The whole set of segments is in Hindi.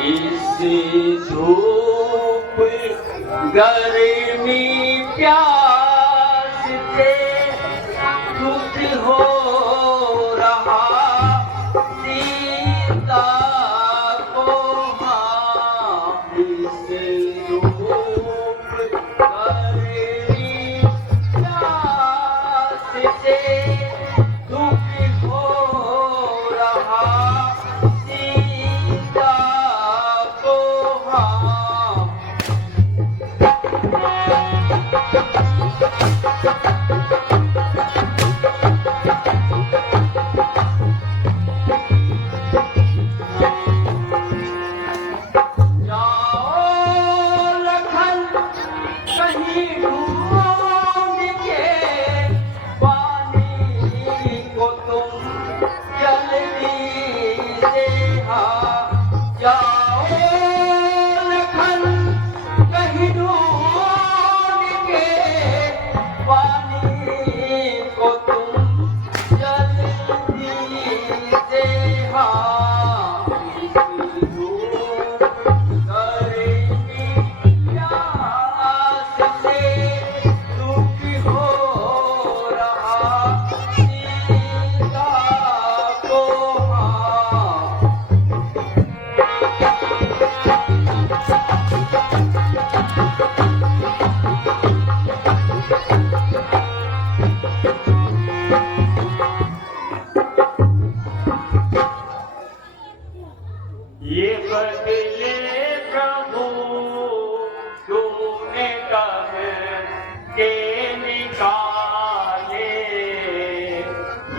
इसी धूप गर्मी प्यास से दुख हो रहा सीता को हाँ इस धूप गर्मी प्यास से दुख हो रहा सीता को हाँ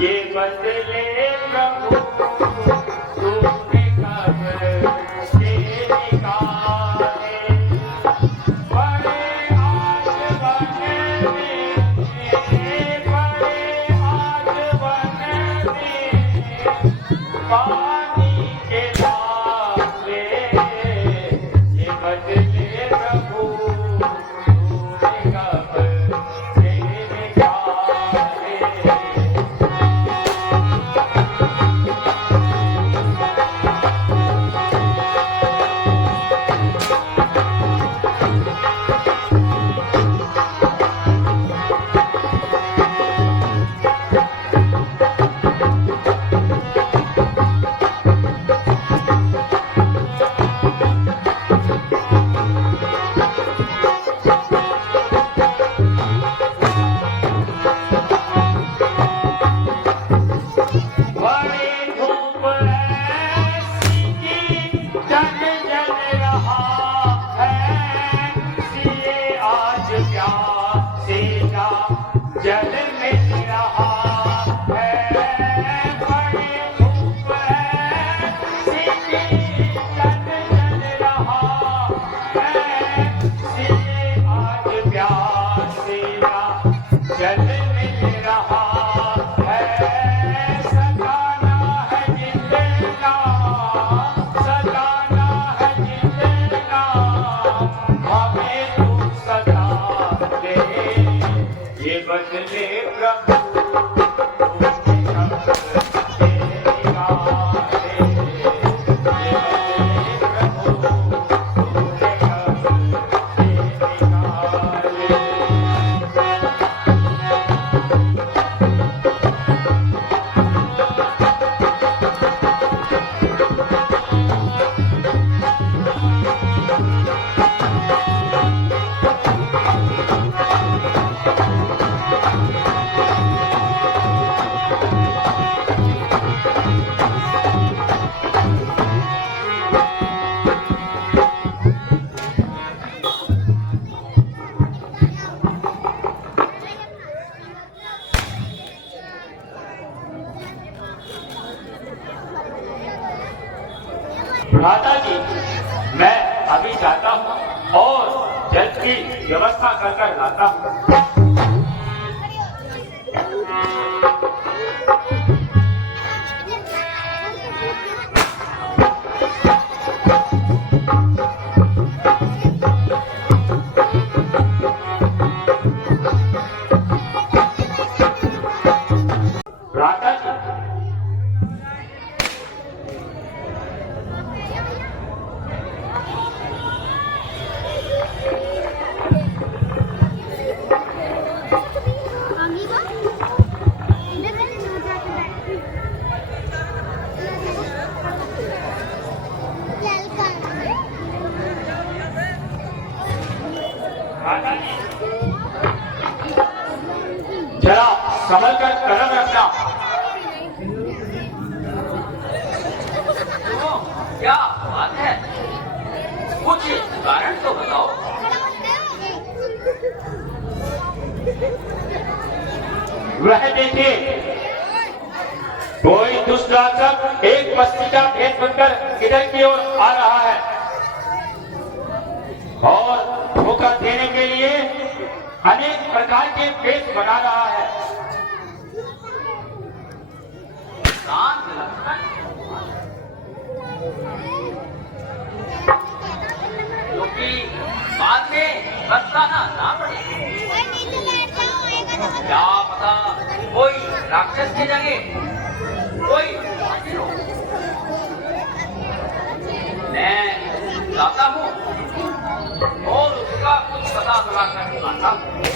ये बदले प्रभु तूने कब से निकाले बड़े आज बने पानी के दाखले ये बदले प्रभु तूने कब से निकाले बड़ी धूप ऐसी की जल जल रहा है सिए आज प्यासे का जल मिल रहा है बड़ी धूप ऐसी की जल जल रहा है सिए आज प्यासे का जल मिल रहा है सताना है जिंदगा हमें तू सता दे ये बदले प्रभु तूने कब से निकाले ये बदले प्रभु तूने कब से निकाले भ्राता जी मैं अभी जाता हूँ और जल की व्यवस्था कर लाता हूँ भ्राता जी जरा संभल कर कदम रखना क्या बात है कुछ कारण तो बताओ वह देखिए कोई दुष्ट राक्षस एक बस्ती का भेद बनकर इधर की ओर आ रहा है और धोखा देने के लिए अनेक प्रकार के भेद बना रहा है शांत लक्षण क्योंकि बाद में पछताना ना पड़े क्या पता कोई राक्षस की जगह कोई हाजिर हो मैं जाता हूँ और उसका कुछ पता लगा कर आता हूँ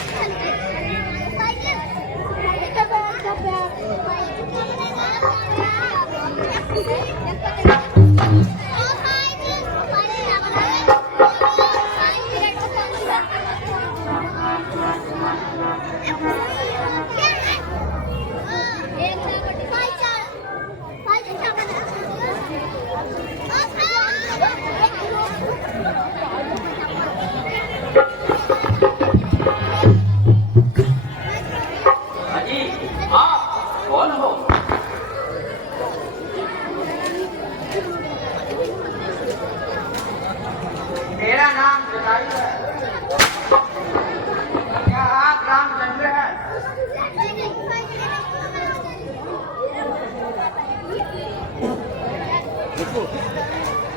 कौन हो? मेरा नाम जटायु है। क्या आप रामचंद्र हैं?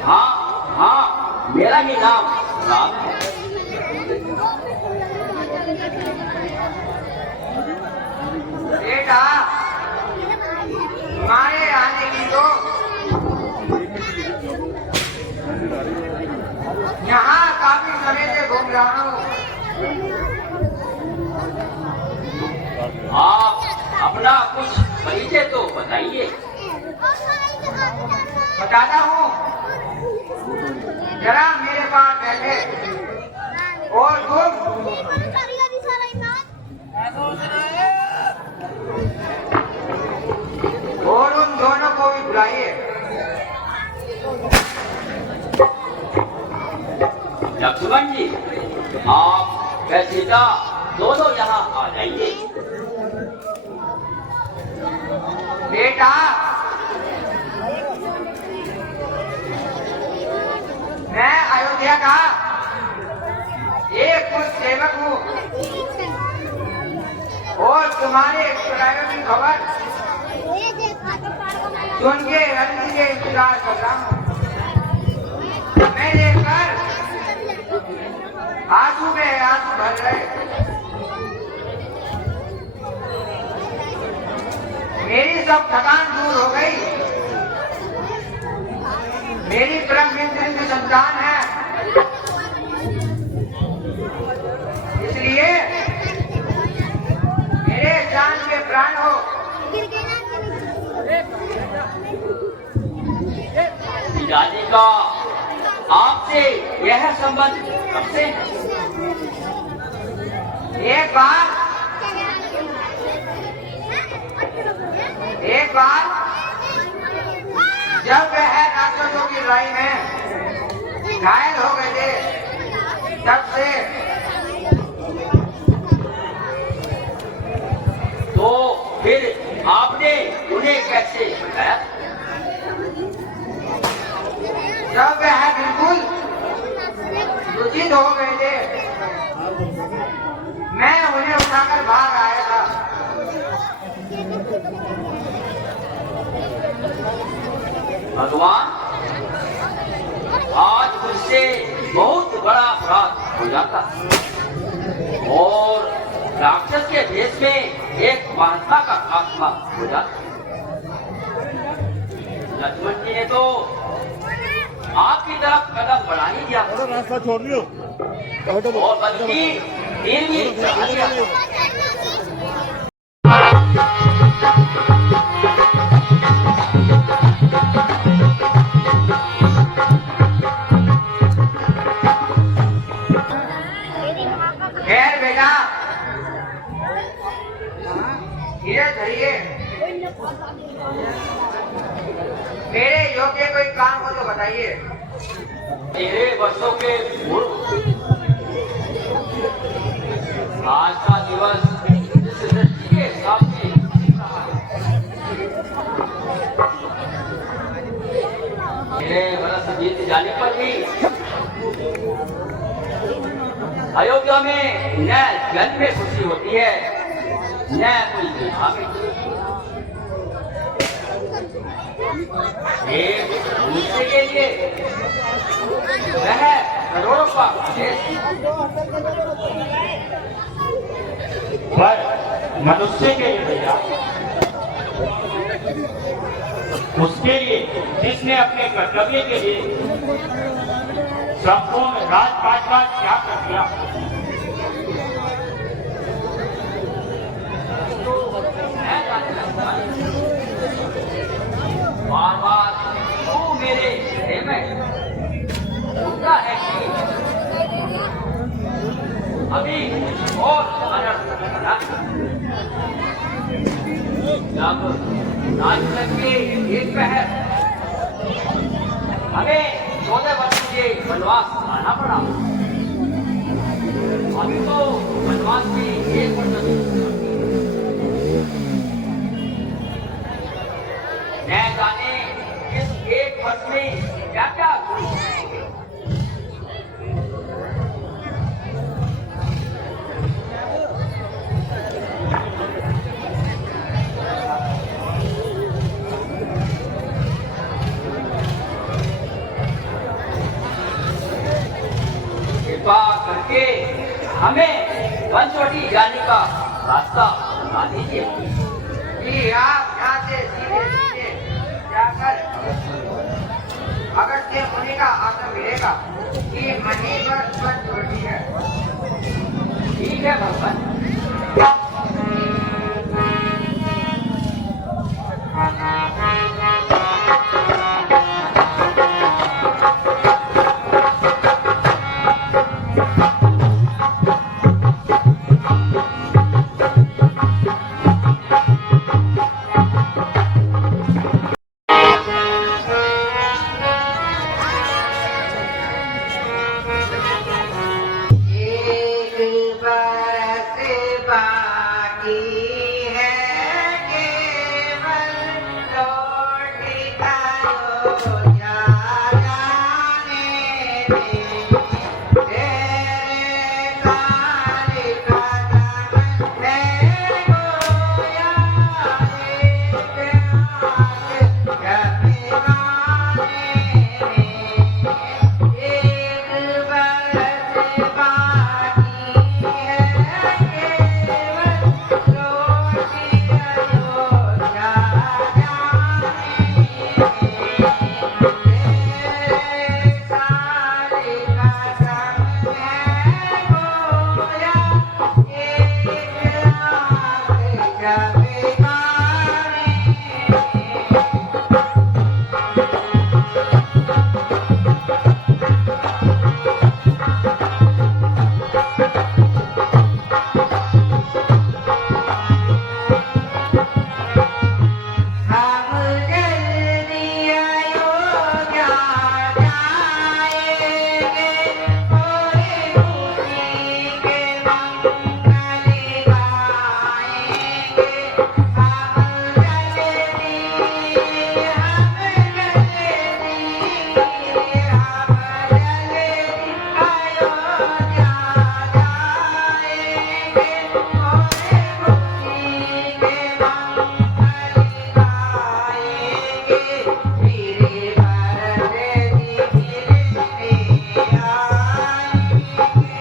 हाँ हाँ, मेरा ही नाम राम है। बेटा, तुम्हारे आने की तो यहाँ काफी समय से घूम रहा हूँ। आप अपना कुछ परिचय तो बताइए। बताता हूँ, जरा मेरे पास बैठे। और तुम और उन दोनों को भी बुलाइए। लक्ष्मण जी, आप व सीता दोनों यहाँ आ जाइए। बेटा, मैं अयोध्या का एक कुछ सेवक हूँ और तुम्हारे एक्सपायर की खबर सुन के अर्जी के इंतजार कर रहा हूँ। मैं देखकर आंसू में आंसू भर रहे। मेरी सब थकान दूर हो गई। मेरी परम मित्र की संतान है, इसलिए मेरे जान के प्राण हो। पिताजी का आपसे यह संबंध कब से है? एक बार जब वह राक्षसों की लड़ाई में घायल हो गए थे, तब से। तो फिर आपने उन्हें कैसे बताया? जब वह बिल्कुल सूचित हो गए थे, मैं उन्हें उठाकर भाग आया था। भगवान, आज मुझसे बहुत बड़ा अपराध हो जाता और राक्षस के देश में एक महात्मा का खात्मा हो जाता। लक्ष्मण जी ने तो आपकी तरफ कदम बढ़ा ही दिया रास्ता छोड़ दियो और बल्कि तीर भी चढ़ा दिया। खैर बेटा, धीरे धीरे मेरे योग्य कोई काम हो तो बताइए। तेरे वर्षों के पूर्व आज का दिवस इस दृष्टि के हिसाब से मेरे वर्ष बीत जाने पर भी अयोध्या में न जन्म में खुशी होती है न कोई दुखा में। एक दूसरे के लिए वह करोड़ों का देश, पर मनुष्य के लिए भैया, उसके लिए जिसने अपने कर्तव्य के लिए संपूर्ण राजपाट का त्याग कर दिया। बार बार तू मेरे हृदय में उनका है कि अभी कुछ और अनर्थ करना। जब राजनगर के एक पहर हमें 14 वर्ष के वनवास आना पड़ा। अभी तो वनवास की एक वर्ष कीजिए। जी आप यहाँ से सीधे सीधे जाकर अगस्त्य मुनि का आश्रम मिलेगा कि वहीं पर बस छोटी है। ठीक है भगवान। एक बरस बाकी है केवल लौट आयो जा जाने दे। तेरे काल कदम है गोया एक आंख झपकाने में। एक बरस बाकी है केवल लौट आयो जा जाने दे। तेरे काल कदम है गोया एक आंख झपकाने में। हम जल्दी अयोध्या जाएंगे और खुशी के मंगल गाएंगे। हम जल्दी अयोध्या जाएंगे और खुशी के मंगल गाएंगे। मेरे परदेसी मिलने आएंगे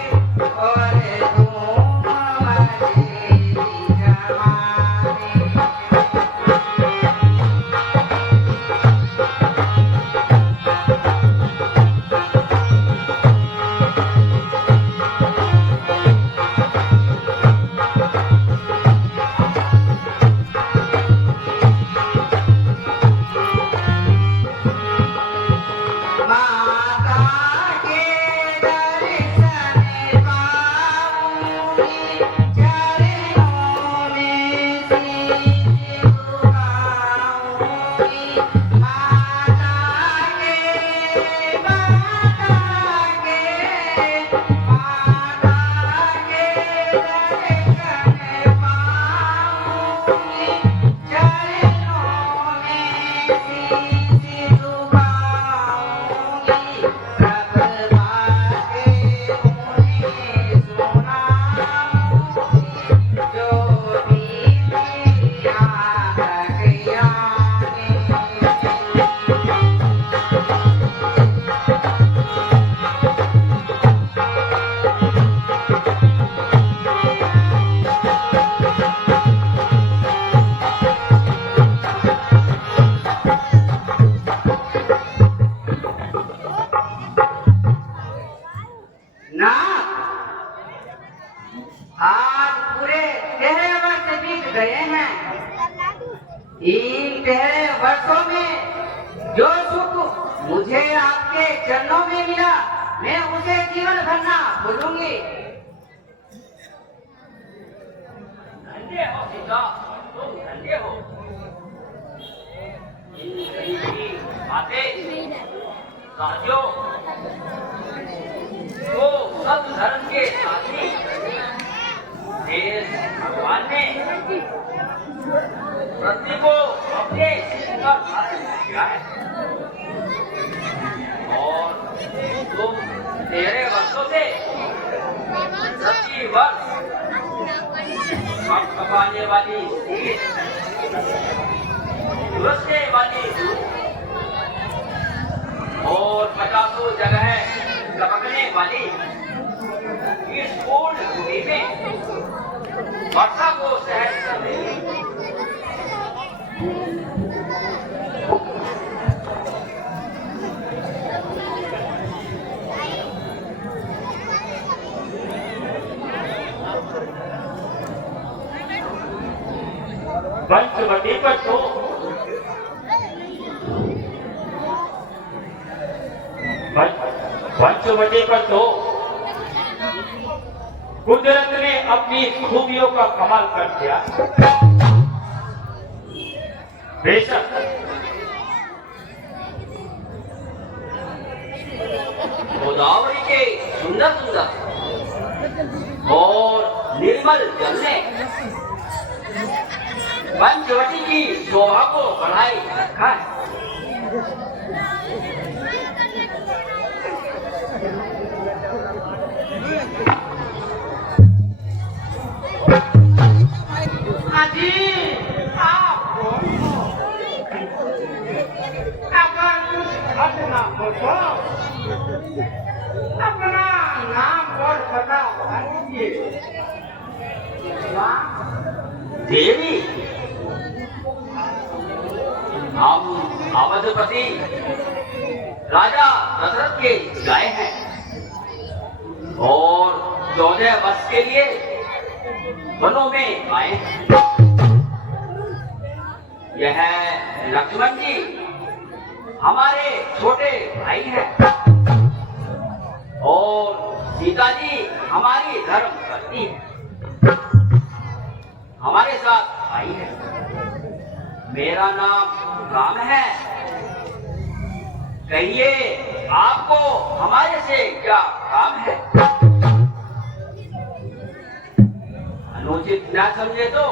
और धूम मचेगी जमाने। माता के दर्शन पाऊंगी चरणों में शीश झुकाऊंगी। माता के दर्शन पाऊंगी चरणों में शीश झुकाऊंगी। सब बातें उन्हें सुनाऊंगी जो बीती याद में। ना आज पूरे 13 वर्ष बीत गए हैं। इन 13 वर्षों में जो सुख मुझे आपके चरणों में मिला मैं उसे जीवन भर ना भूलूंगी। धन्य हो सीता, तुम धन्य हो। इन गरीबी बातें साथियों वो सब धर्म के साथी देश भगवान ने पृथ्वी को अपने सिर पर धारण किया है और तुम 13 वर्षों से प्रति वर्ष कपाने वाली झुलसने वाली और 50 जगह लपकने वाली इस पूर्ण भूमि में वर्षा को सहन कर रही पंचवटी पर तो पंचवटी पर तो कुदरत ने अपनी खूबियों का कमाल कर दिया। बेशक गोदावरी के सुंदर सुंदर और निर्मल जल ने पंचवटी की शोभा को बढ़ाए रखा है। अजी आप अगर कुछ घटना हो तो अपना नाम और पता बता दीजिए। देवी, हम अवधपति राजा दशरथ के गाय हैं और 14 वर्ष के लिए वनों में आए हैं। यह लक्ष्मण जी हमारे छोटे भाई हैं और सीता जी हमारी धर्म पत्नी है, हमारे साथ आई है। मेरा नाम राम है। कहिए आपको हमारे से क्या काम है? अनुचित न समझे तो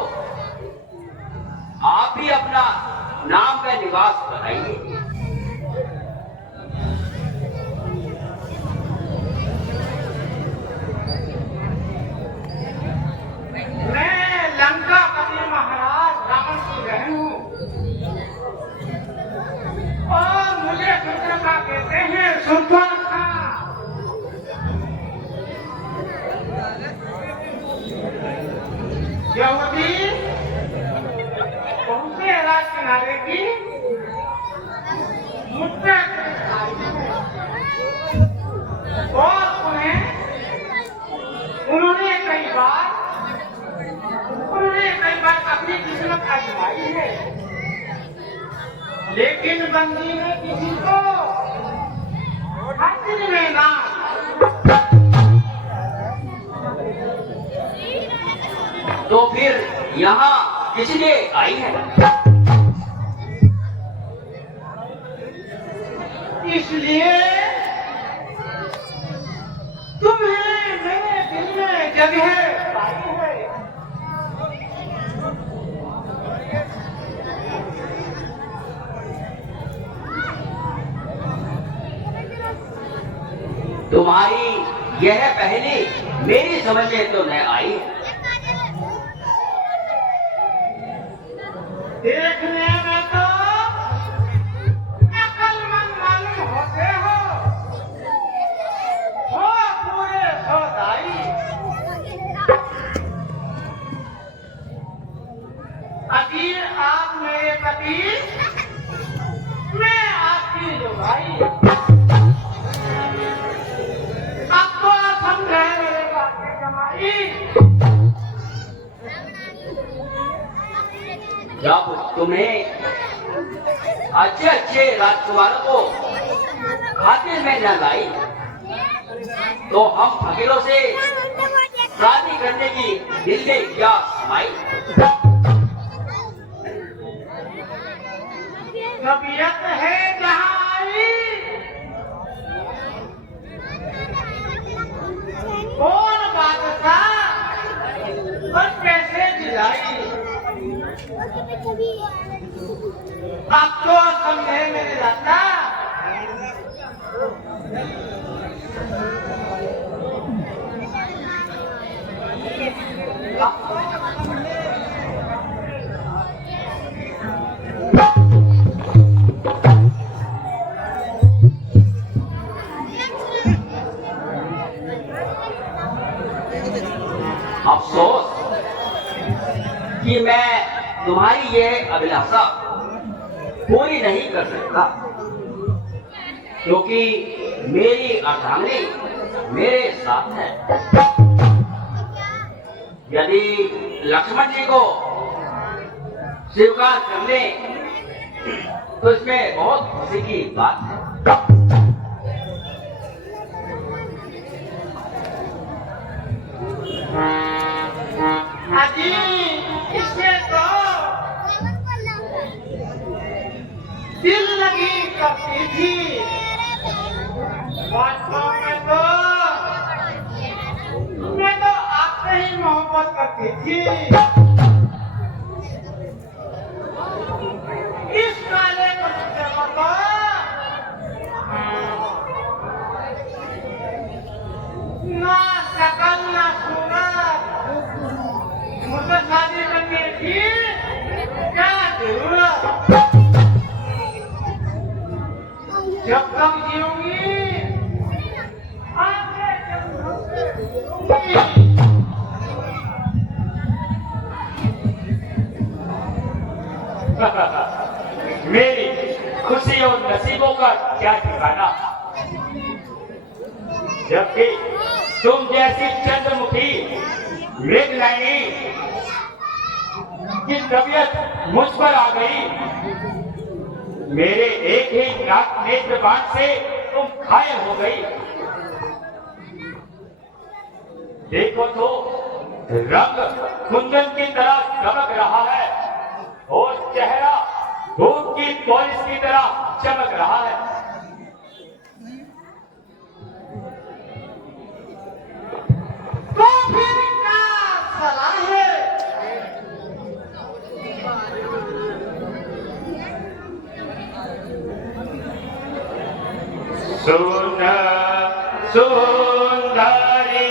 आप भी अपना नाम का निवास बताइए। मैं लंकापति महाराज रावण की बहन हूँ और मुझे सुंदरता कहते हैं। सुंदरता यहूदी कौन से राज किनारे की मुद्दा और उन्होंने कई बार अपनी किस्मत आजमाई है, लेकिन बंदी ने किसी को हासिल में ना। तो फिर यहाँ किस लिए आई है? इसलिए तुम्हें मेरे दिल में जगह पाई है। तुम्हारी यह पहली मेरी समझ में तो न आई। देखने में तो अक्लमंद मालूम होते हो पूरे सौदाई। अजीर आप मेरे पति, मैं आपकी लुगाई। अब तो समझे मेरे बात की कमाई। जब तुम्हें अच्छे अच्छे राजकुमारों को खातिर में न लाई तो हम फकीरों से शादी करने की दिल में क्या समाई? तबीयत है जहाँ आई, कौन बादशाह और कैसे जिलाई। अब तो समझे मेरे दादा। अफसोस कि मैं तुम्हारी यह अभिलाषा पूरी नहीं कर सकता, क्योंकि मेरी अर्धांगिनी मेरे साथ है। यदि लक्ष्मण जी को स्वीकार कर ले तो इसमें बहुत खुशी की बात है। अजी इससे तो दिल लगी करती थी, वास्तव में तो मैं तो आपसे ही मोहब्बत करती थी। इस काले बच्चे को तो ना शकल ना सूरत, मुझसे शादी करने की क्या जरूरत। जब तक जीऊंगी आगे जीऊंगी। मेरी खुशी और नसीबों का क्या ठिकाना, जबकि तुम जैसी चंद्रमुखी मृगनयनी की तबीयत मुझ पर आ गई। मेरे एक ही नाक नेत्र बाण से तुम घायल हो गई। देखो तो रंग कुंदन की तरह चमक रहा है और चेहरा धूप की पॉलिश की तरह चमक रहा है। तो फिर क्या सलाह है? सुन सुंदरी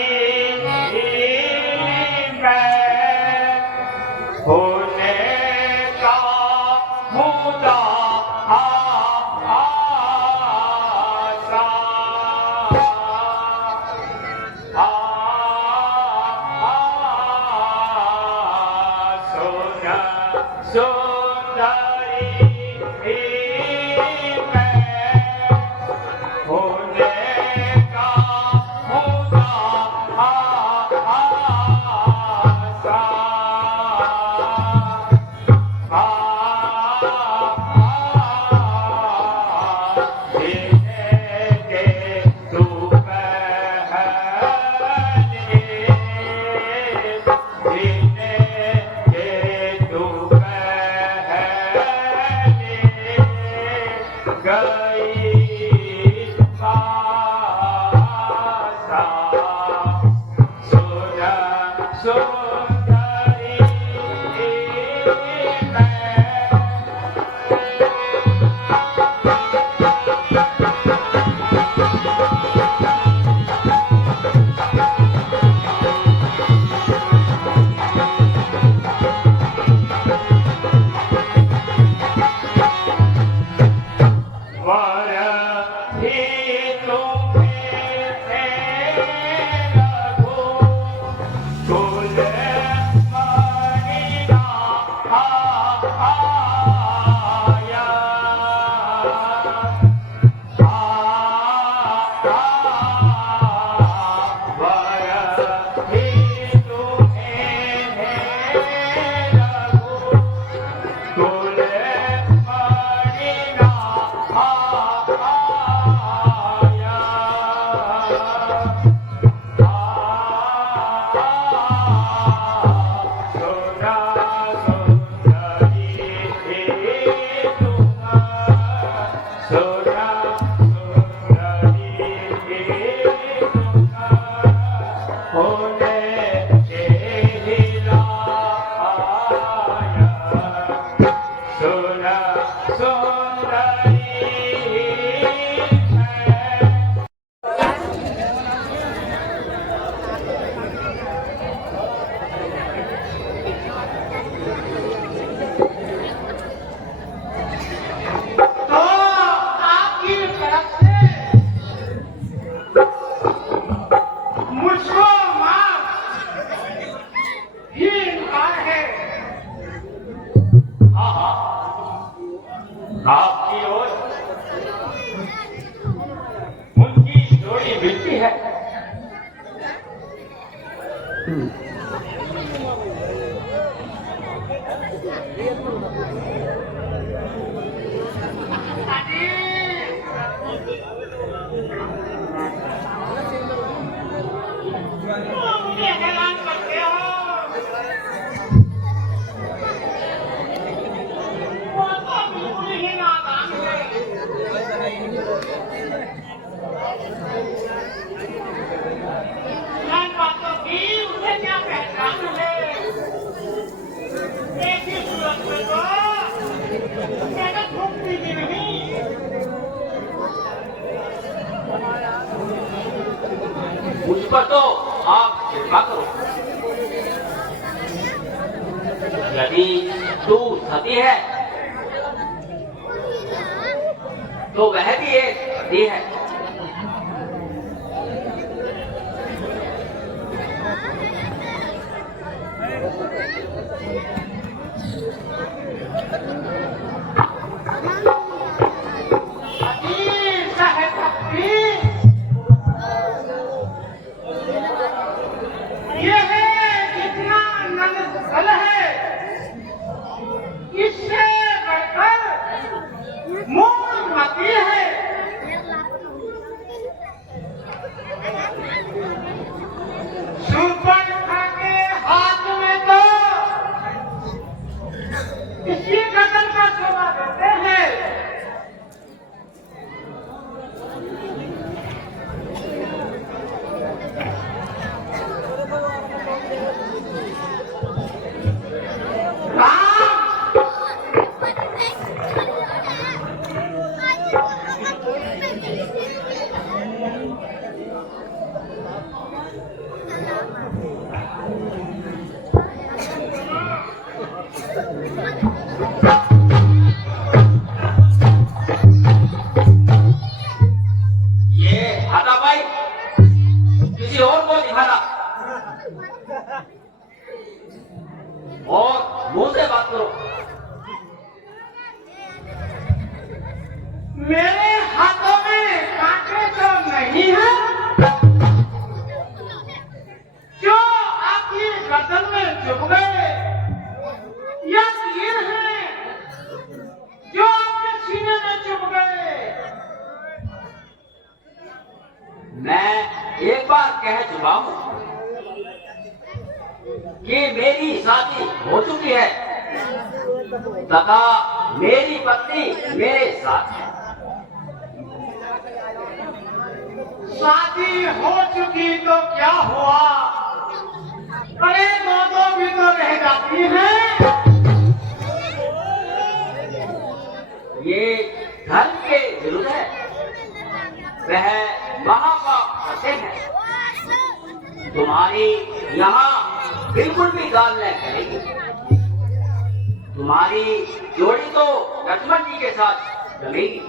मैं होने का मुद्दा आपकी ओर उनकी जोड़ी मिलती है। पर तो आप कृपा करो। यदि तू सती है तो वह भी एक सती है। और मुंह से बात करो। मेरे हाथों में कांटे तो नहीं है जो आपकी गर्दन में चुभ गए, या तीर है जो आपके सीने में चुभ गए। मैं एक बार कह चुका हूं कि मेरी शादी हो चुकी है तथा मेरी पत्नी मेरे साथ है। शादी हो चुकी तो क्या हुआ, अरे दो भी तो रह जाती हैं। ये धर्म के विरुद्ध है, वह महापाप करते हैं। तुम्हारी यहाँ बिल्कुल भी गाल नहीं करेगी। तुम्हारी जोड़ी तो लक्ष्मण जी के साथ जमेगी।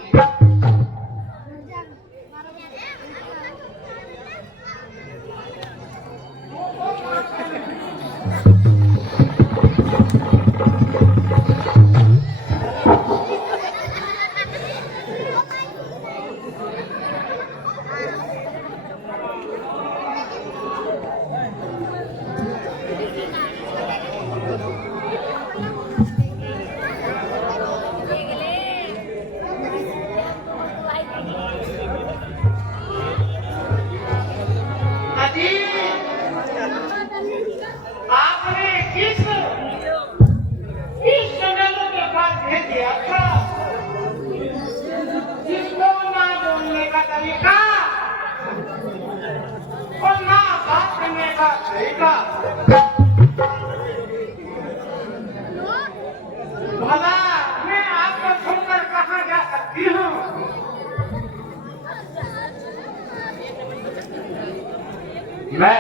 आपने किस जगह के पास भेज दिया था, जिसको ना बोलने का तरीका और ना बात करने का तरीका। भला मैं आपको छोड़कर कहाँ जा सकती हूँ। मैं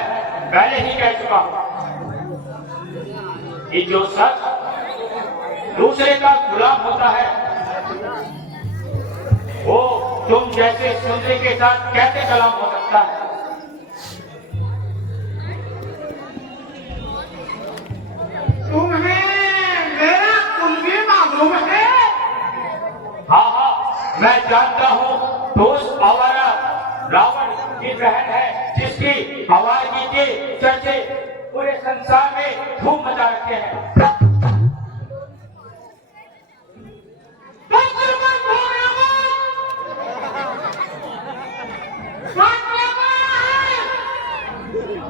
पहले ही कह चुका हूं कि जो शख्स दूसरे का गुलाम होता है वो तुम जैसे सुंदरी के साथ कैसे गुलाम हो सकता है। तुम्हें मेरा कुल भी मालूम है। हाँ, मैं जानता हूँ दोस्त आवारा रावण की बहन है, जिसकी आवाज़ी के चर्चे पूरे संसार में धूम मचा रखे हैं।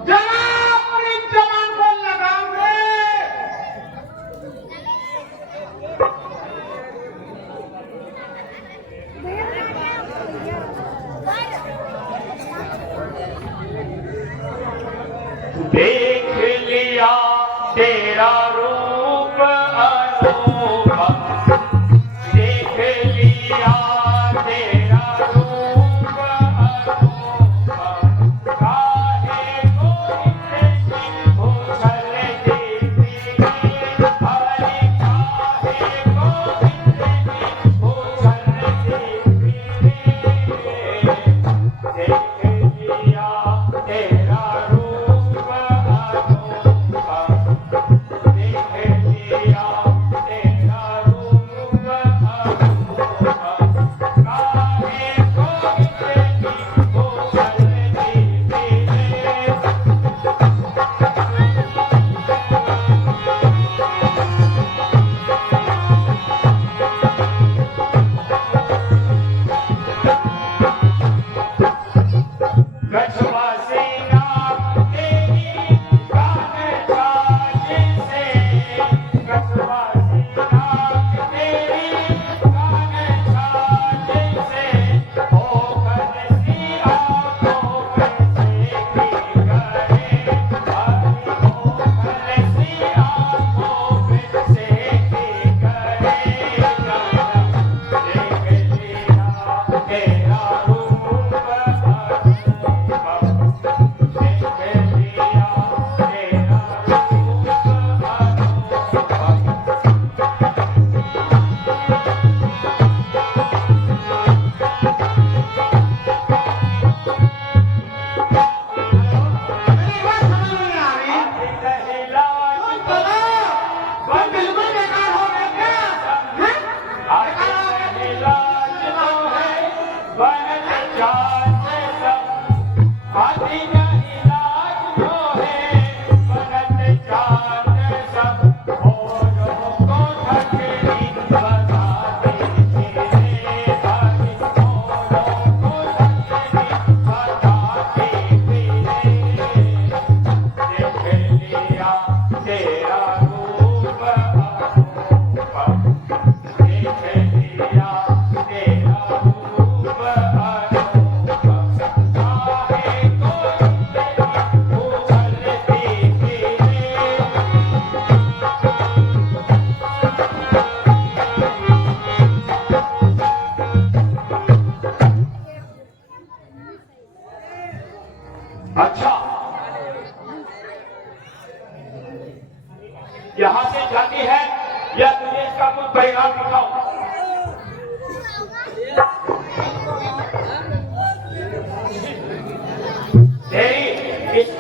जरा अपनी जबान को लगाओगे। देख लिया तेरा रूप अनुपम, देख लिया तेरा रूप अनुपम, काहे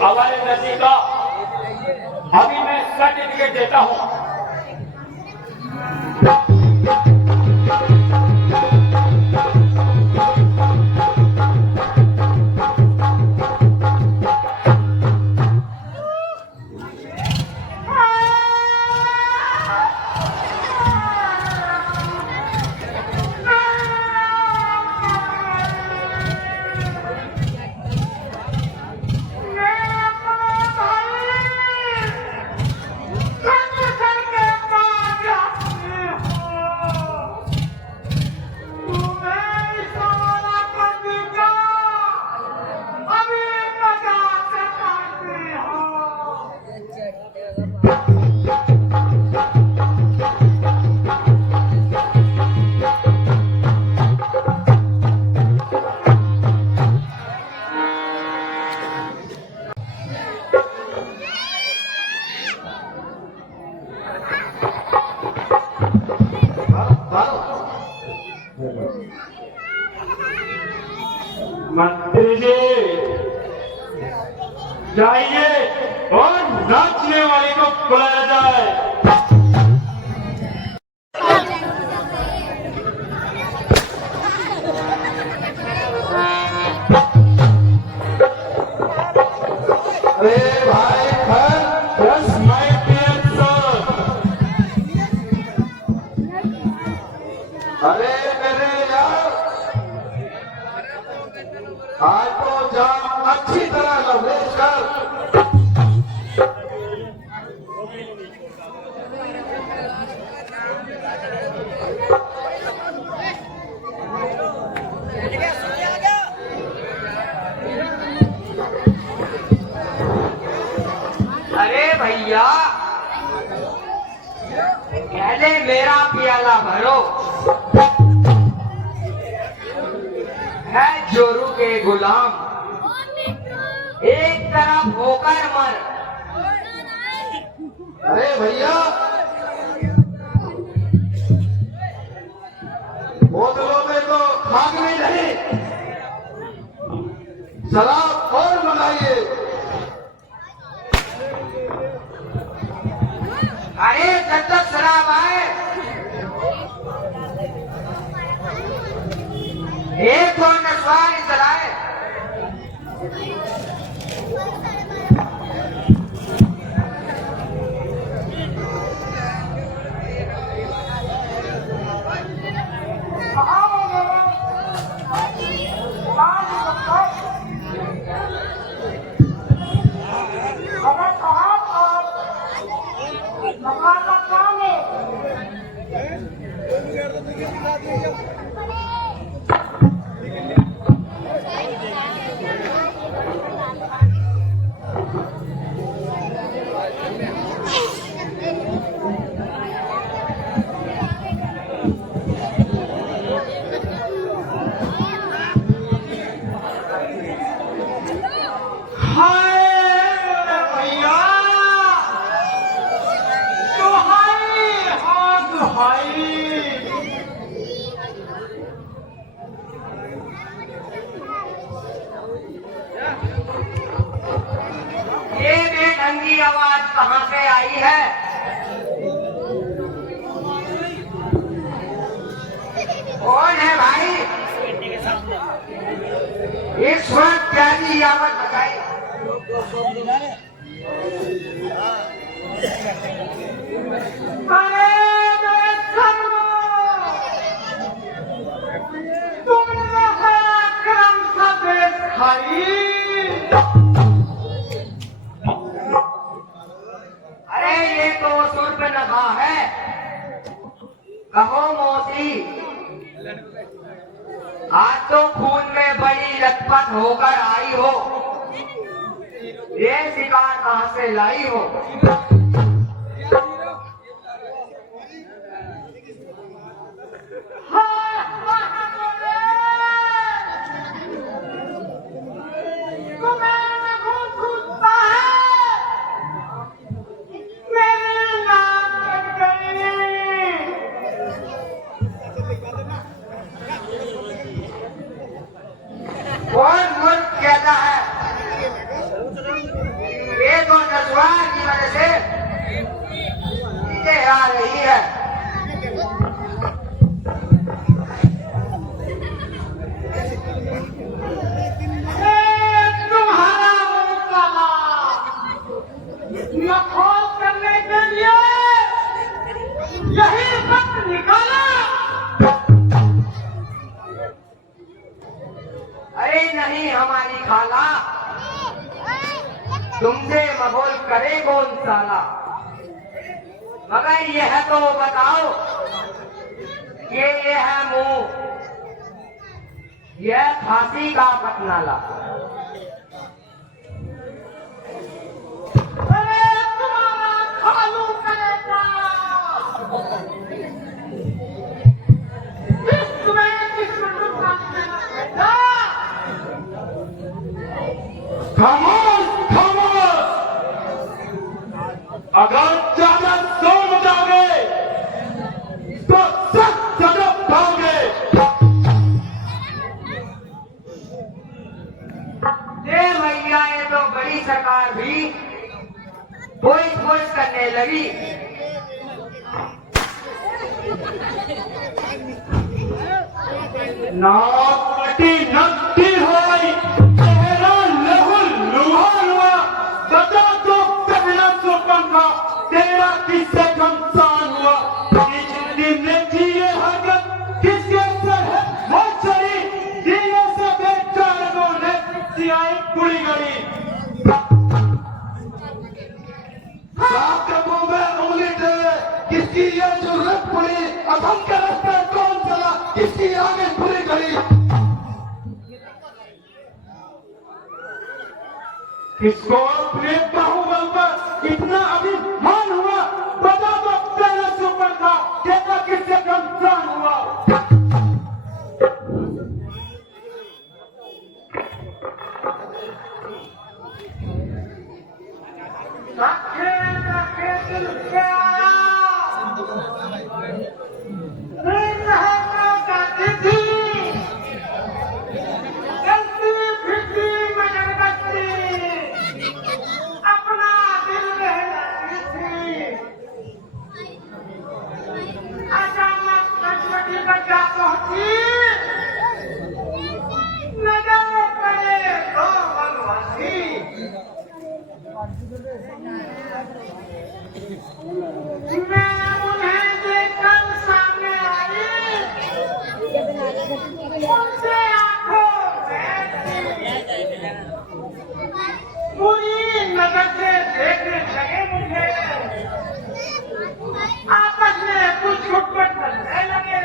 हवाले नदी का अभी मैं सर्टिफिकेट देता हूँ। मंत्री जी जाइए और नाचने वाले को बुलाया जाए। अरे भाई Yes, my dear sir. अरे मेरे यार, आज तो जाम अच्छी तरह लवलेश कर। अरे भैया, पहले मेरा प्याला भरो। है जोरू के गुलाम, एक तरफ होकर मर। अरे भैया, बोतलों में तो खाक भी नहीं, शराब और मंगाइए। अरे जब तक शराब आए, एक तो नशवारी चलाए। ये बेढंगी आवाज कहाँ से आई है? कौन है भाई? इस वक्त प्यारी आवाज बताई। अरे मेरे सर्वो, तुमने है क्रम सा खाई। अरे ये तो सूर्पनखा है। कहो मौसी, आज तो खून में बड़ी लथपथ होकर आई हो। ये शिकार कहाँ से लाई हो? कौन मुल्क कहता है? नहीं हमारी खाला, तुमसे मगोल करे कौन साला। मगर यह तो बताओ, ये है मुंह, यह फांसी का पटनाला। अरे तुम्हारा खालू करेगा, खामोश खामोश, अगर ज्यादा जोर मचाओगे तो सख्त सजा पाओगे। ये भैया, ये तो बड़ी सरकार भी फोर्स करने लगी। नाटी नकटी होई, चेहरा लहू लुहान हुआ, बता तो पहला सुपन था, तेरा किससे कमसान हुआ। इस जिंदगी में जिए हरकत किसके सर है वो चली, जिए से बेचारों ने सियाई पूरी गली। सात कदमों में उंगली टेढ़े, किसकी ये जरूरत पड़ी, अधम के रास्ते कौन चला, किसकी आगे पूरी गली। किसको अपने बाहुबल पर इतना अभिमान हुआ, बता तो पहले सुपर था, कहता किससे कमसान हुआ। रखे रखे दिल से आया, नहीं रहना चाहती थी, गलती फिरती मगर बचती, अपना दिल रह जाती थी। अचानक कचवटी बचा पहुंची, नजर पड़े दो बनवासी। मैं उन्हें देखकर सामने आई, उनसे आंखों में पूरी नजर से देखने लगे मुझे, आपस में कुछ छुटपट करने लगे।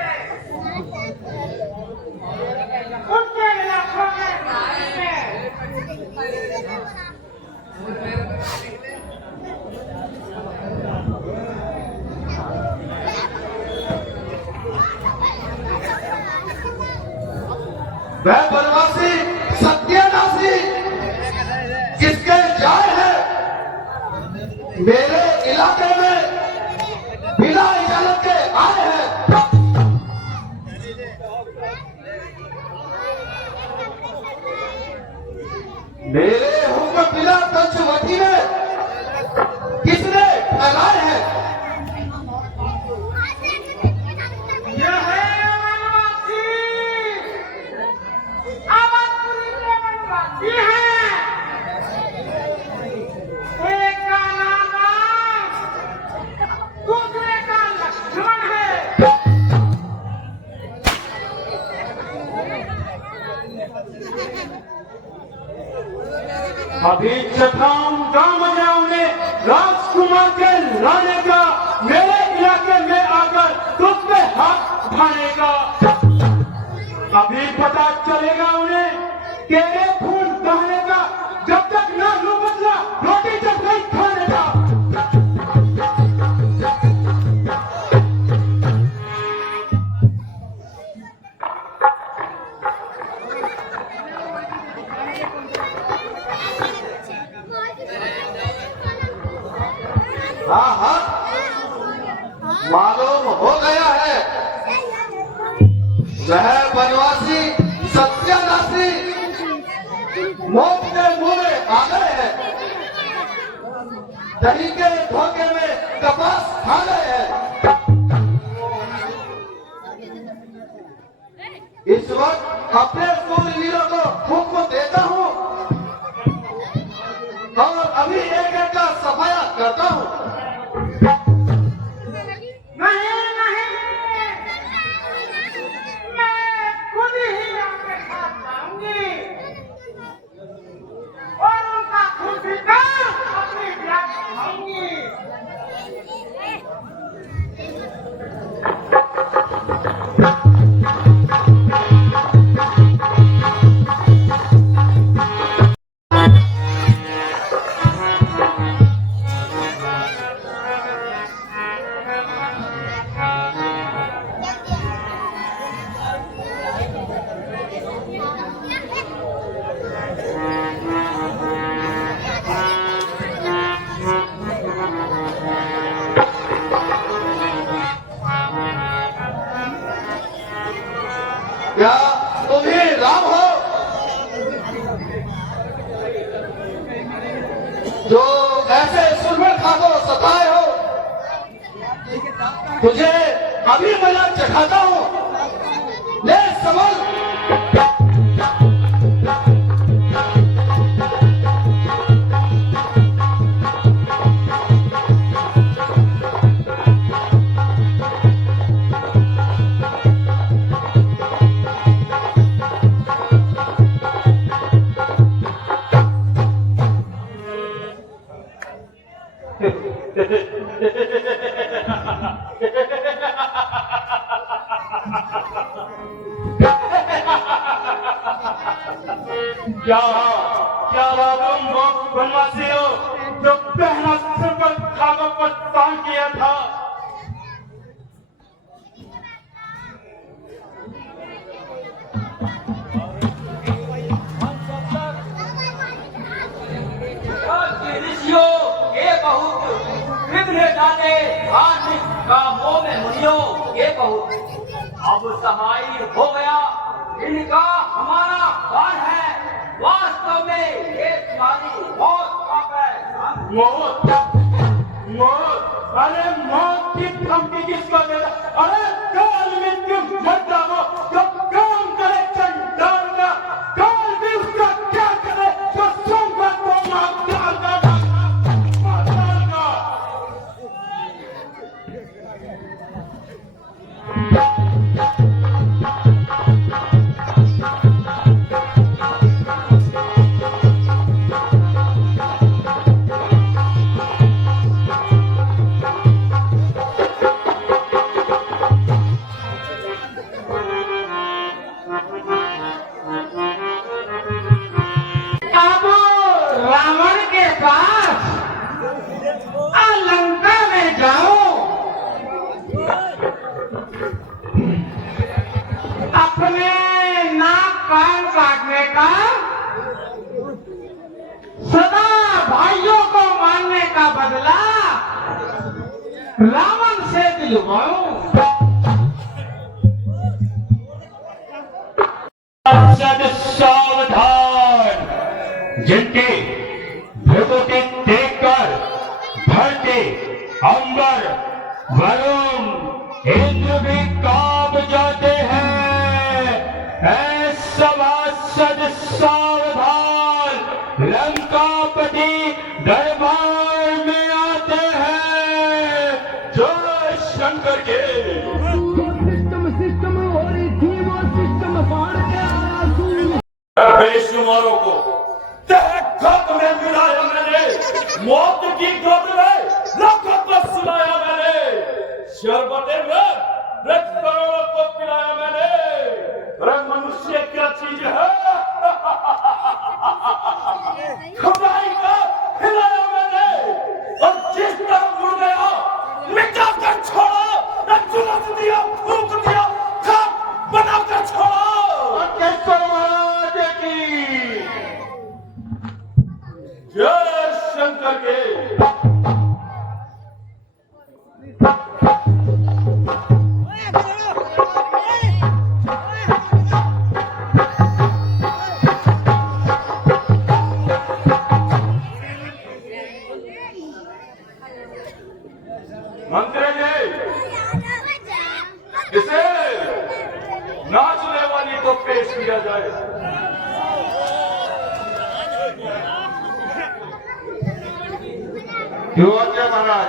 उनके इलाकों में वह बनवासी सत्यानाशी किसके जाए है, मेरे इलाके में बिना इजाजत के आए हैं। मेरे हुक्म बिना पंचवटी में किसने फैलाए हैं। यह है वनवासी, अवधपुरी के वनवासी हैं। एक का नाम राम, दूसरे का लक्ष्मण है। अभी चखाऊं गांव जाऊंगे राजकुमार के लाने का, मेरे इलाके में आकर तुझ पे हाथ उठाने का। अभी पता चलेगा उन्हें तेरे फूल दहने का, जब तक ना लू बदला रोटी तक नहीं खाने का। हाँ हाँ, मालूम हो गया है, वह बनवासी सत्यानाशी मौत के मुंह में आ गए हैं, दही के धोखे में कपास खा गए हैं। इस वक्त अपने सूरवीरों को हुक्म देता हूँ और अभी एक एक का सफाया करता हूँ। नहीं नहीं, मैं खुद ही आपके साथ जाऊंगी। क्या तुम ही राम हो जो ऐसे सुरमर खा को सताए हो? तुझे अभी मजा चखाता हूं, ले समझ। क्या तुम वो बनवासी हो जो पहला सिर पर खागों पर तान किया था? ऋषियों ये बहुत विघ्न डाले धार्मिक कामों में मुनियों ये बहुत अब सहाय हो गया इनका हमारा कान है। वास्तव में ये तुम्हारी मौत का पैगाम। मौत अरे मौत की धमकी किसको दे रहा? अरे काल मृत्यु मत जाओ जो काम करे चंडाल का, काल भी उसका क्या करे जो सोमवार को माताल का। अब रावण के पास लंका में जाओ, अपने नाक कान काटने का, सदा भाइयों को मारने का बदला रावण से दिलवाओ। सावधान, जिनके भ्रुकुटी देखकर धरती, अंबर, वरुण, इंद्र भी कांप जाते हैं। ऐसा सद सावधान, लंकापति दरबार में आते हैं। जय शंकर के। बेशुमारों को खत में मिलाया मैंने, मौत की गोद में लाखों को सुनाया मैंने, शरबते में रथ करोड़ों को पिलाया मैंने। अरे मनुष्य क्या चीज है? खुदाई का खिलाया मैंने, और जिस तरह मुड़ गया मिटा कर छोड़ा, न चुनौती दिया, फूंक दिया, खाक बनाकर छोड़ा। जय शंकर के। मंत्री जी, इसे नाचने वाली को पेश किया जाए। क्यों आज्ञा महाराज?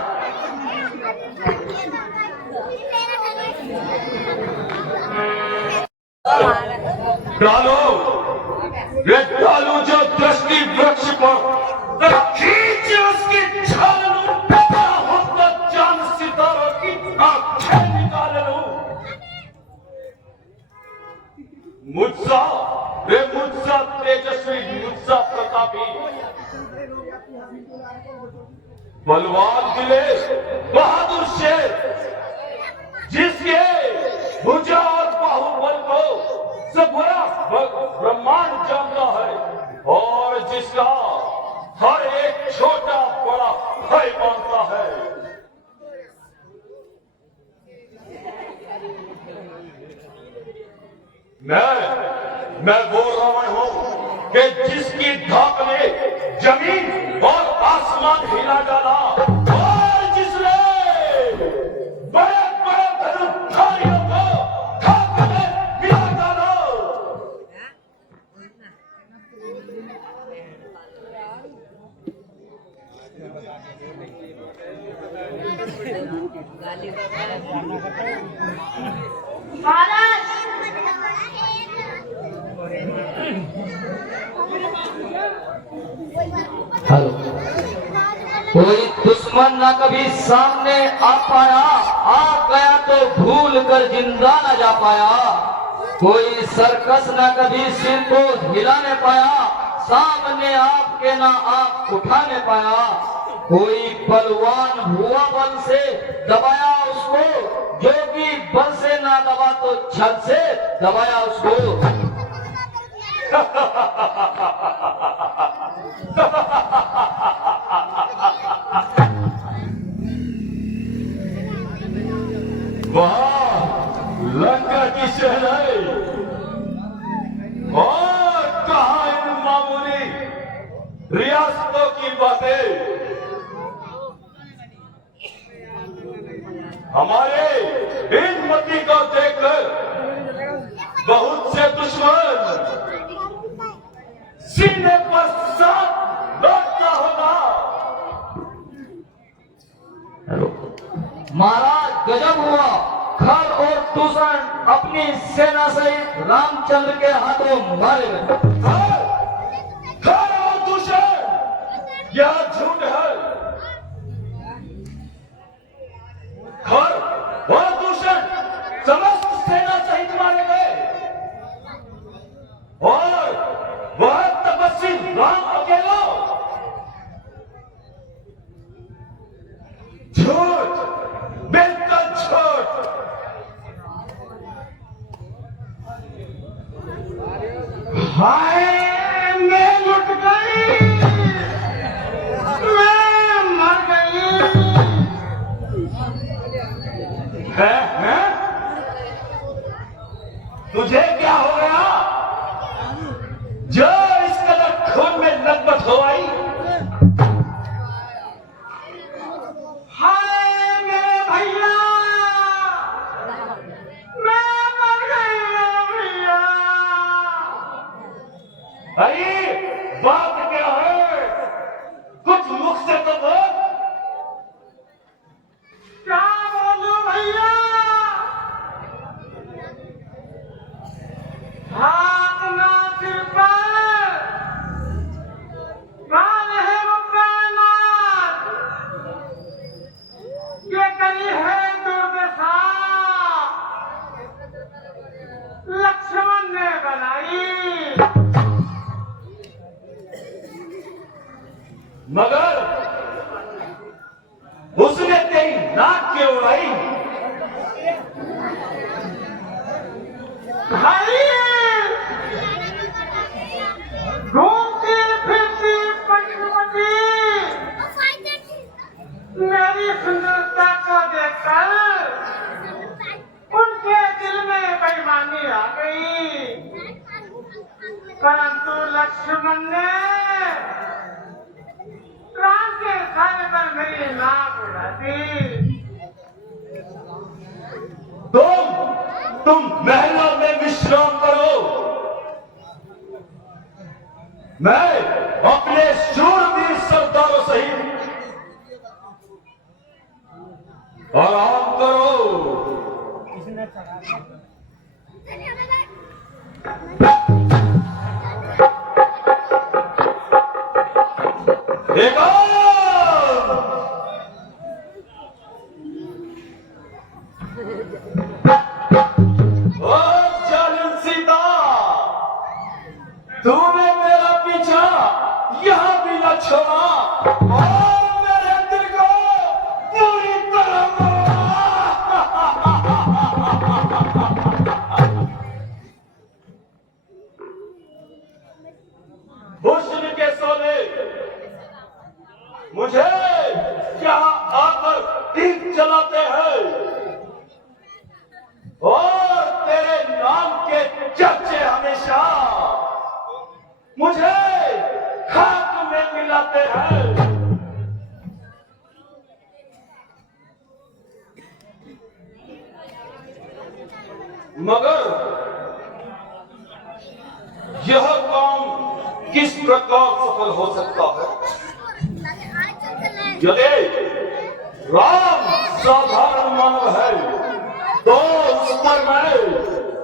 डालो, ये डालो जो दृष्टि वृक्ष पर, खींच उसकी छाल हो तो चांद सितारों की आंखें निकाल लो। मुझसा तेजस्वी, मुझसा प्रतापी, बलवान दिले बहादुर शेर, जिसके भुजा और बाहुबल को सब ब्रह्मांड जानता है, और जिसका हर एक छोटा बड़ा भय मानता है। मैं वो रावण हूं कि जिसकी धाक ने जमीन और आसमान हिला डाला और जिसने बड़े बड़े धनुर्धारियों को खाक में मिला डाला। हेलो। कोई दुश्मन ना कभी सामने आ पाया, आ गया तो भूल कर जिंदा न जा पाया। कोई सर्कस ना कभी सिर को हिलाने पाया, सामने आपके ना आंख उठाने पाया। कोई पलवान हुआ बल से दबाया उसको, जो कि बल से ना दबा तो छल से दबाया उसको। वहां लंका की शहनाई और कहा इन मामूली रियासतों की बातें। हमारे इन मती को देखकर बहुत से दुश्मन सीने पर साथ लौटता होगा। महाराज गजब हुआ, खर और दूषण अपनी सेना सहित रामचंद्र के हाथों मारे गए। खर और दूषण यह झूठ है। खर और दूषण समस्त सेना सहित मारे गए और वह तपस्वी राम अकेला झूठ, बिल्कुल झूठ। हाय मैं लुट गई, मैं मर गई। है? तुझे क्या हो गया जो इस कदर खून में लथपथ हो आई? हाय मेरे भैया, मैं मर गई भैया। अरे बात क्या है? कुछ मुख से तो बोल। क्या बोलूं भैया? हाथ ना सिर पर, गाल है वो कायनात, ये करी है दुर्दशा लक्ष्मण ने बनाई। मगर उसने तेरी नाक क्यों उड़ाई? भाई घूमती फिरती पंचवटी मेरी सुंदरता को देखकर उनके दिल में बेईमानी आ गई, परंतु लक्ष्मण ने राम के इशारे पर मेरी नाक उड़ा दी। तुम महलों में विश्राम करो, मैं अपने शूरवीर सरदारों सहित आराम करो। देखो ओ जालिम सीता, तूने मेरा पीछा यहां भी न छोड़ा और मेरे दिल को पूरी तरह हुस्न के सोले मुझे यहाँ आकर तीर चलाते हैं और तेरे नाम के जग जाते हैं। मगर यह काम किस प्रकार सफल हो सकता है? यदि राम साधारण मानव है तो उस पर मैं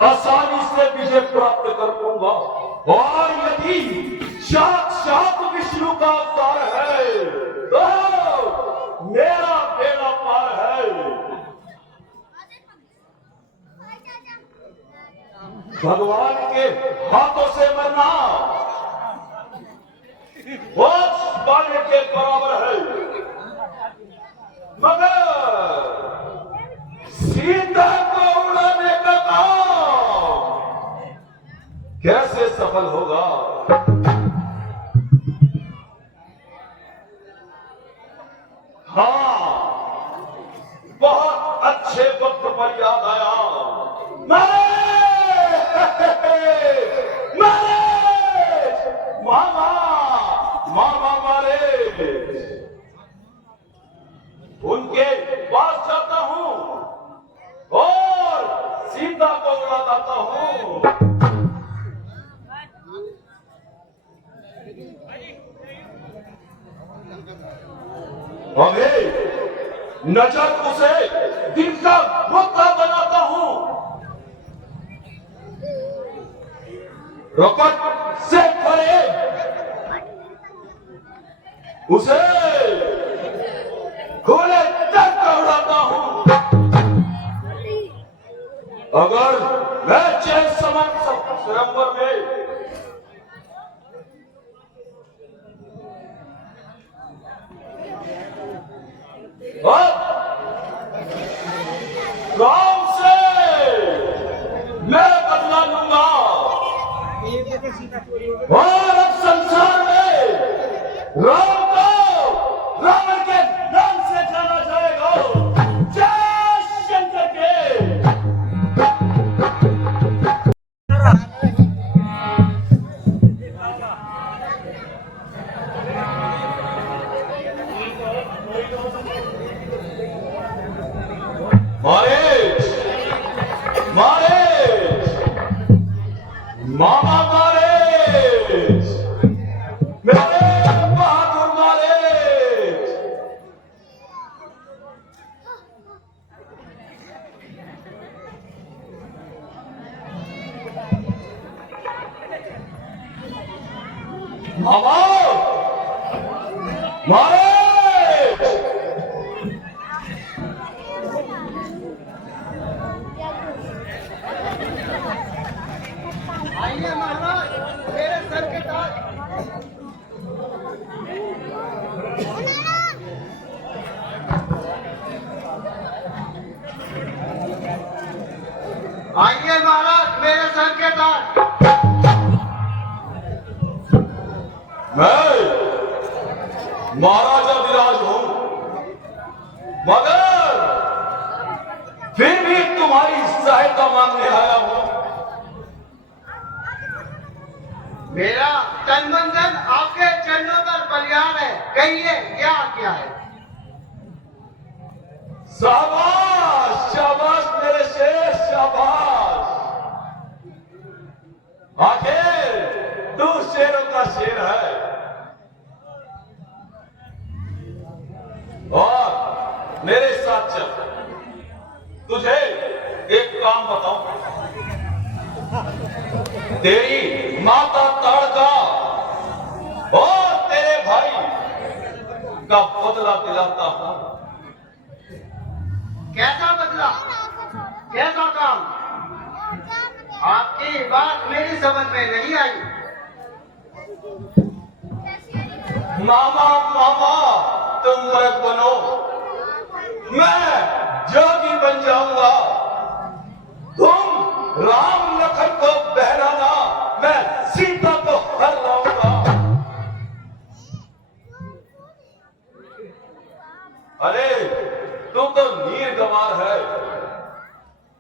आसानी से विजय प्राप्त कर पाऊंगा, और यदि साक्षात विष्णु का अवतार है तो मेरा बेड़ा पार है। भगवान के हाथों से मरना मोक्ष पाने के बराबर है। मगर सीता को उड़ाने का काम कैसे सफल होगा? हाँ, बहुत अच्छे वक्त पर याद आया। मामा मामा मारे, उनके पास जाता हूँ और सीता को उड़ा लाता हूँ। अभी नजर उसे दिन का मुद्दा बनाता हूँ। रॉकेट से परे उसे गोले तक उड़ाता हूँ। अगर मैं चैन समझ स्वयंवर में गांव से मैं बदला लूंगा, और अब संसार में राम को रावण के नाम से जाना जाएगा। जय शंकर के। मारेश, मारेश, मामा मारेश, मेरे बहादुर मारेश। मामा मारेश, आइए महाराज, मेरे सर के ताज। आइए महाराज, मेरे सर के ताज। मैं महाराजा विराज हूं, मगर फिर भी तुम्हारी सहायता मांगने आया हूं। मेरा तन मन धन आपके चरणों पर बलियान है, कहिए क्या क्या है? शाबाश शाबाश मेरे शेर, शाबाश। आखिर तू शेरों का शेर है। और मेरे साथ चल, तुझे एक काम बताऊं। तेरी माता ताड़का और तेरे भाई का बदला दिलाता हूं। कैसा बदला, कैसा काम? आपकी बात मेरी समझ में नहीं आई। मामा मामा तुम मर्द बनो, मैं जोगी बन जाऊंगा। तुम राम लखन को बहराना, मैं सीता को हर लाऊंगा। अरे तू तो नीर गंवार है।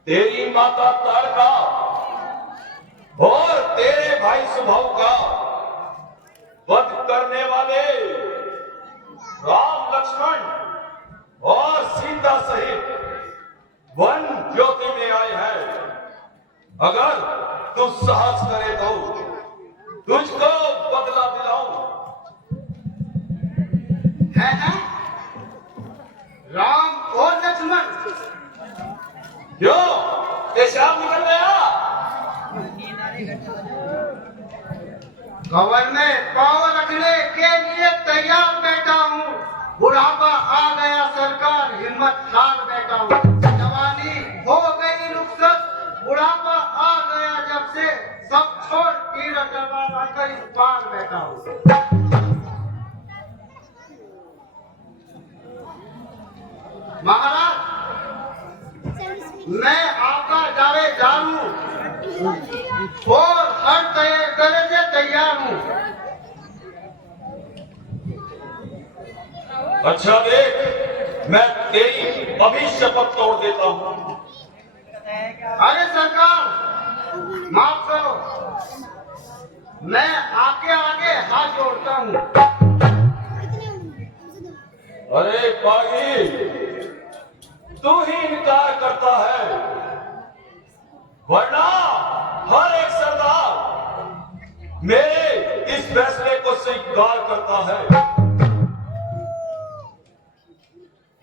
तेरी माता ताड़का और तेरे भाई सुभाव का वध करने वाले राम लक्ष्मण और सीता सहित वन ज्योति में आए हैं। अगर तू साहस करे तो तुझको बदला दिलाऊं। है राम और लक्ष्मण, क्यों पेशाब निकल गया? कवर में पाँव रखने के लिए तैयार बैठा हूँ। बुढ़ापा आ गया सरकार, हिम्मत हार बैठा हूँ। जवानी हो गई रुखसत, बुढ़ापा आ गया जब से, सब छोड़ तीर तलवार आकर इस पार बैठा हूँ। महाराज, मैं आपका दावेदार हूँ और हर तरह से तैयार हूँ। अच्छा देख, मैं तेरी अभी शपथ तोड़ देता हूँ। अरे सरकार, माफ करो, मैं आपके आगे हाथ जोड़ता हूँ। अरे पागी, तू ही इनकार करता है, वरना हर एक सरदार मेरे इस फैसले को स्वीकार करता है।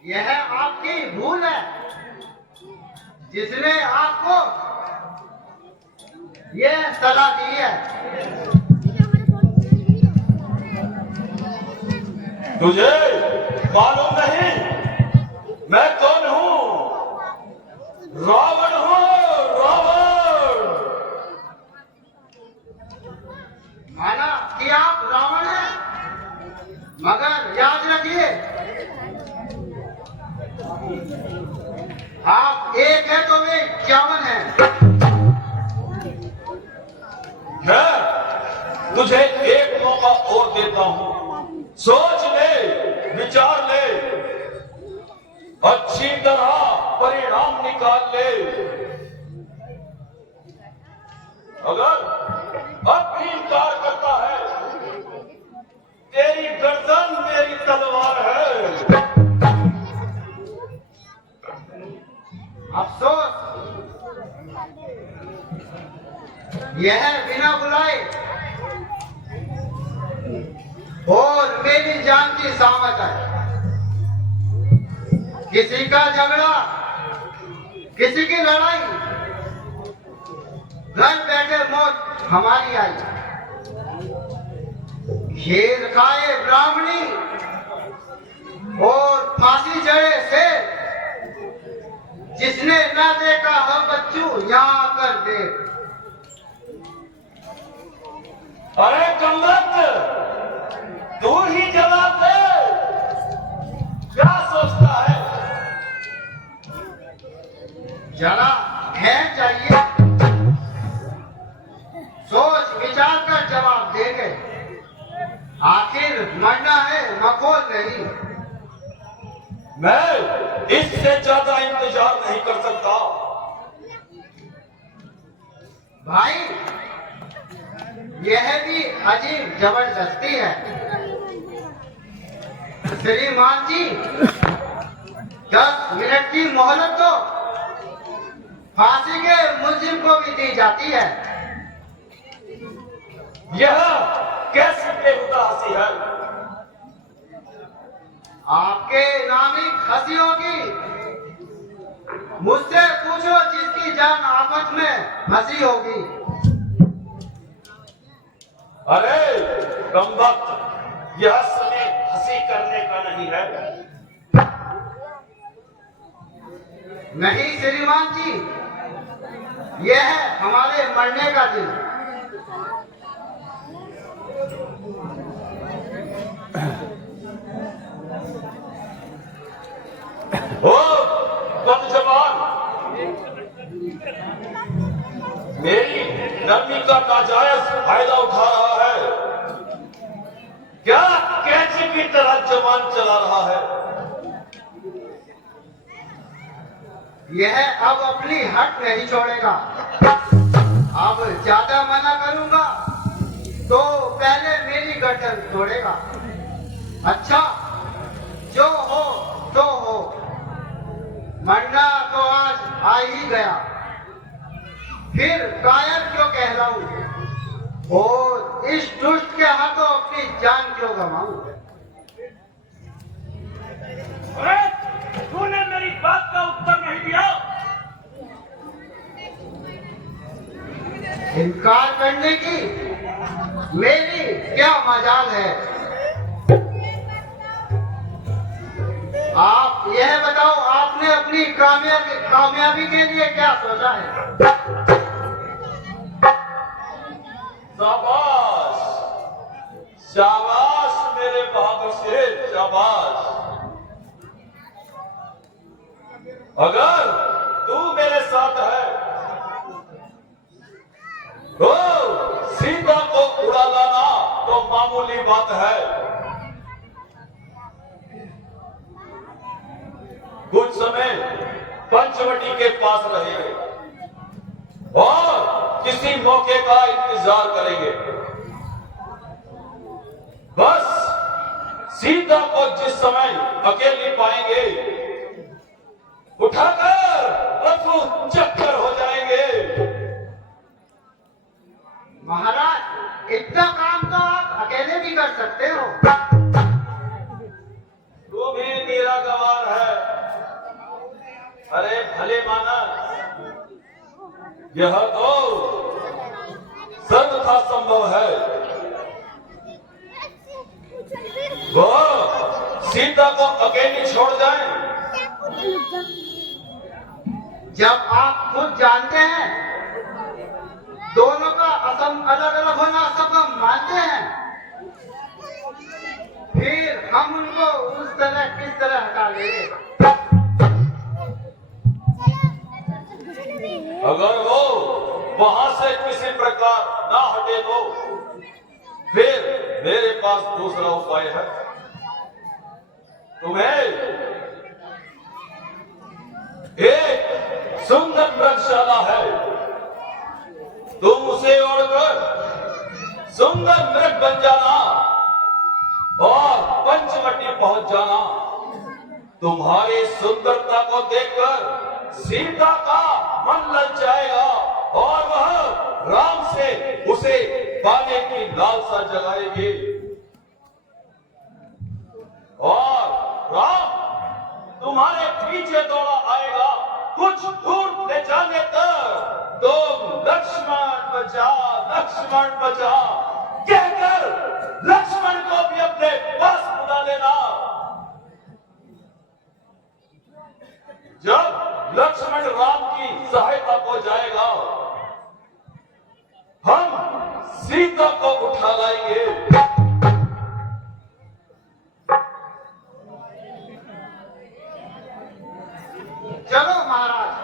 यह आपकी भूल है, जिसने आपको यह सलाह दी है। तुझे मालूम नहीं मैं कौन हूँ? रावण हूँ, रावण। माना कि आप रावण हैं, मगर याद रखिए, आप एक है तो वे 51 हैं। मैं तुझे एक मौका और देता हूँ, सोच ले, विचार ले, अच्छी तरह परिणाम निकाल ले। अगर अब भी इनकार करता है, तेरी गर्दन मेरी तलवार है। अफसोस, यह बिना बुलाए और मेरी जान की सामत है। किसी का झगड़ा, किसी की लड़ाई, घर बैठे मौत हमारी आई। घेर खाए ब्राह्मणी और फांसी चढ़े से, जिसने न देखा हो बच्चू यहाँ आकर देख। अरे कमबख्त, तू ही जवाब दे, क्या सोचता है? जरा खैर चाहिए, सोच विचार कर जवाब देंगे। आखिर मरना है, मखौल नहीं। मैं इससे ज्यादा इंतजार नहीं कर सकता। भाई, यह भी अजीब जबरदस्ती है। श्रीमान जी, 10 मिनट की मोहलत तो फांसी के मुलजिम को भी दी जाती है। यह कैसी बेहुदा हंसी है? आपके नामी हंसी होगी, मुझसे पूछो जिसकी जान आफत में हंसी होगी। अरे कमबख्त, यह समय हंसी करने का नहीं है। नहीं श्रीमान जी, यह है हमारे मरने का दिन। ओ बदजबान, मेरी नरमी का नाजायज फायदा उठा रहा है। क्या कैंची की तरह जबान चला रहा है? यह अब अपनी हट नहीं छोड़ेगा। अब ज्यादा मना करूंगा तो पहले मेरी गर्दन तोड़ेगा। अच्छा, ही गया, फिर कायर क्यों कहलाऊं और इस दुष्ट के हाथों अपनी जान क्यों गंवाऊं? अरे तूने मेरी बात का उत्तर नहीं दिया। इनकार करने की मेरी क्या मजाल है? आप यह बताओ, आपने अपनी कामयाबी के लिए क्या सोचा है? शाबाश, शाबाश मेरे बहादुर शेर, शाबाश। अगर तू मेरे साथ है तो सीता को उड़ा लाना तो मामूली बात है। कुछ समय पंचवटी के पास रहेंगे और किसी मौके का इंतजार करेंगे। बस सीता को जिस समय अकेली पाएंगे उठाकर रफू चक्कर हो जाएंगे। महाराज, इतना काम तो आप अकेले भी कर सकते हो। तू भी मेरा गवार है। अरे भले माना, यह तो सर्वथा संभव है। वो सीता को अकेली छोड़ जाएं। जब आप खुद जानते हैं दोनों का अलग अलग होना असंभव मानते हैं, फिर हम उनको उस तरह किस तरह हटा लेंगे? अगर वो वहां से किसी प्रकार ना हटे तो फिर मेरे पास दूसरा उपाय है। तुम्हें एक सुंदर मृगशाला है, तुम उसे ओढ़कर सुंदर मृग बन जाना और पंचवटी पहुंच जाना। तुम्हारी सुंदरता को देखकर सीता का मन ललचाएगा और वह राम से उसे पाने की लालसा जगाएगी और राम तुम्हारे पीछे दौड़ा आएगा। कुछ दूर ले जाने तक तुम लक्ष्मण बचा, लक्ष्मण बचा कहकर लक्ष्मण को भी अपने पास बुला लेना। जब लक्ष्मण राम की सहायता को जाएगा, हम सीता को उठा लाएंगे। चलो महाराज।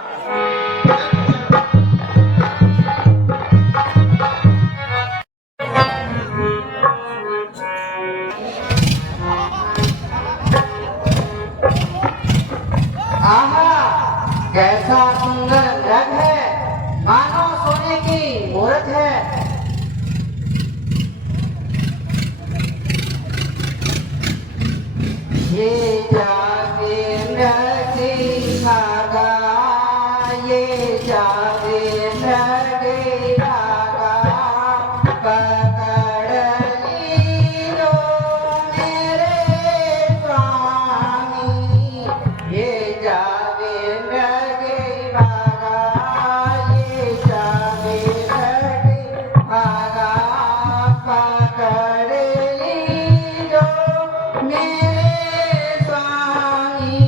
कैसा सुंदर रंग है, मानो सोने की मूर्त है। ये जागे नदी धागा, ये जागे नदी धागा, पकड़ लीलो मेरे स्वामी। ये जागे नदी धागा, ये जागे नदी धागा, पकड़ लीलो मेरे स्वामी।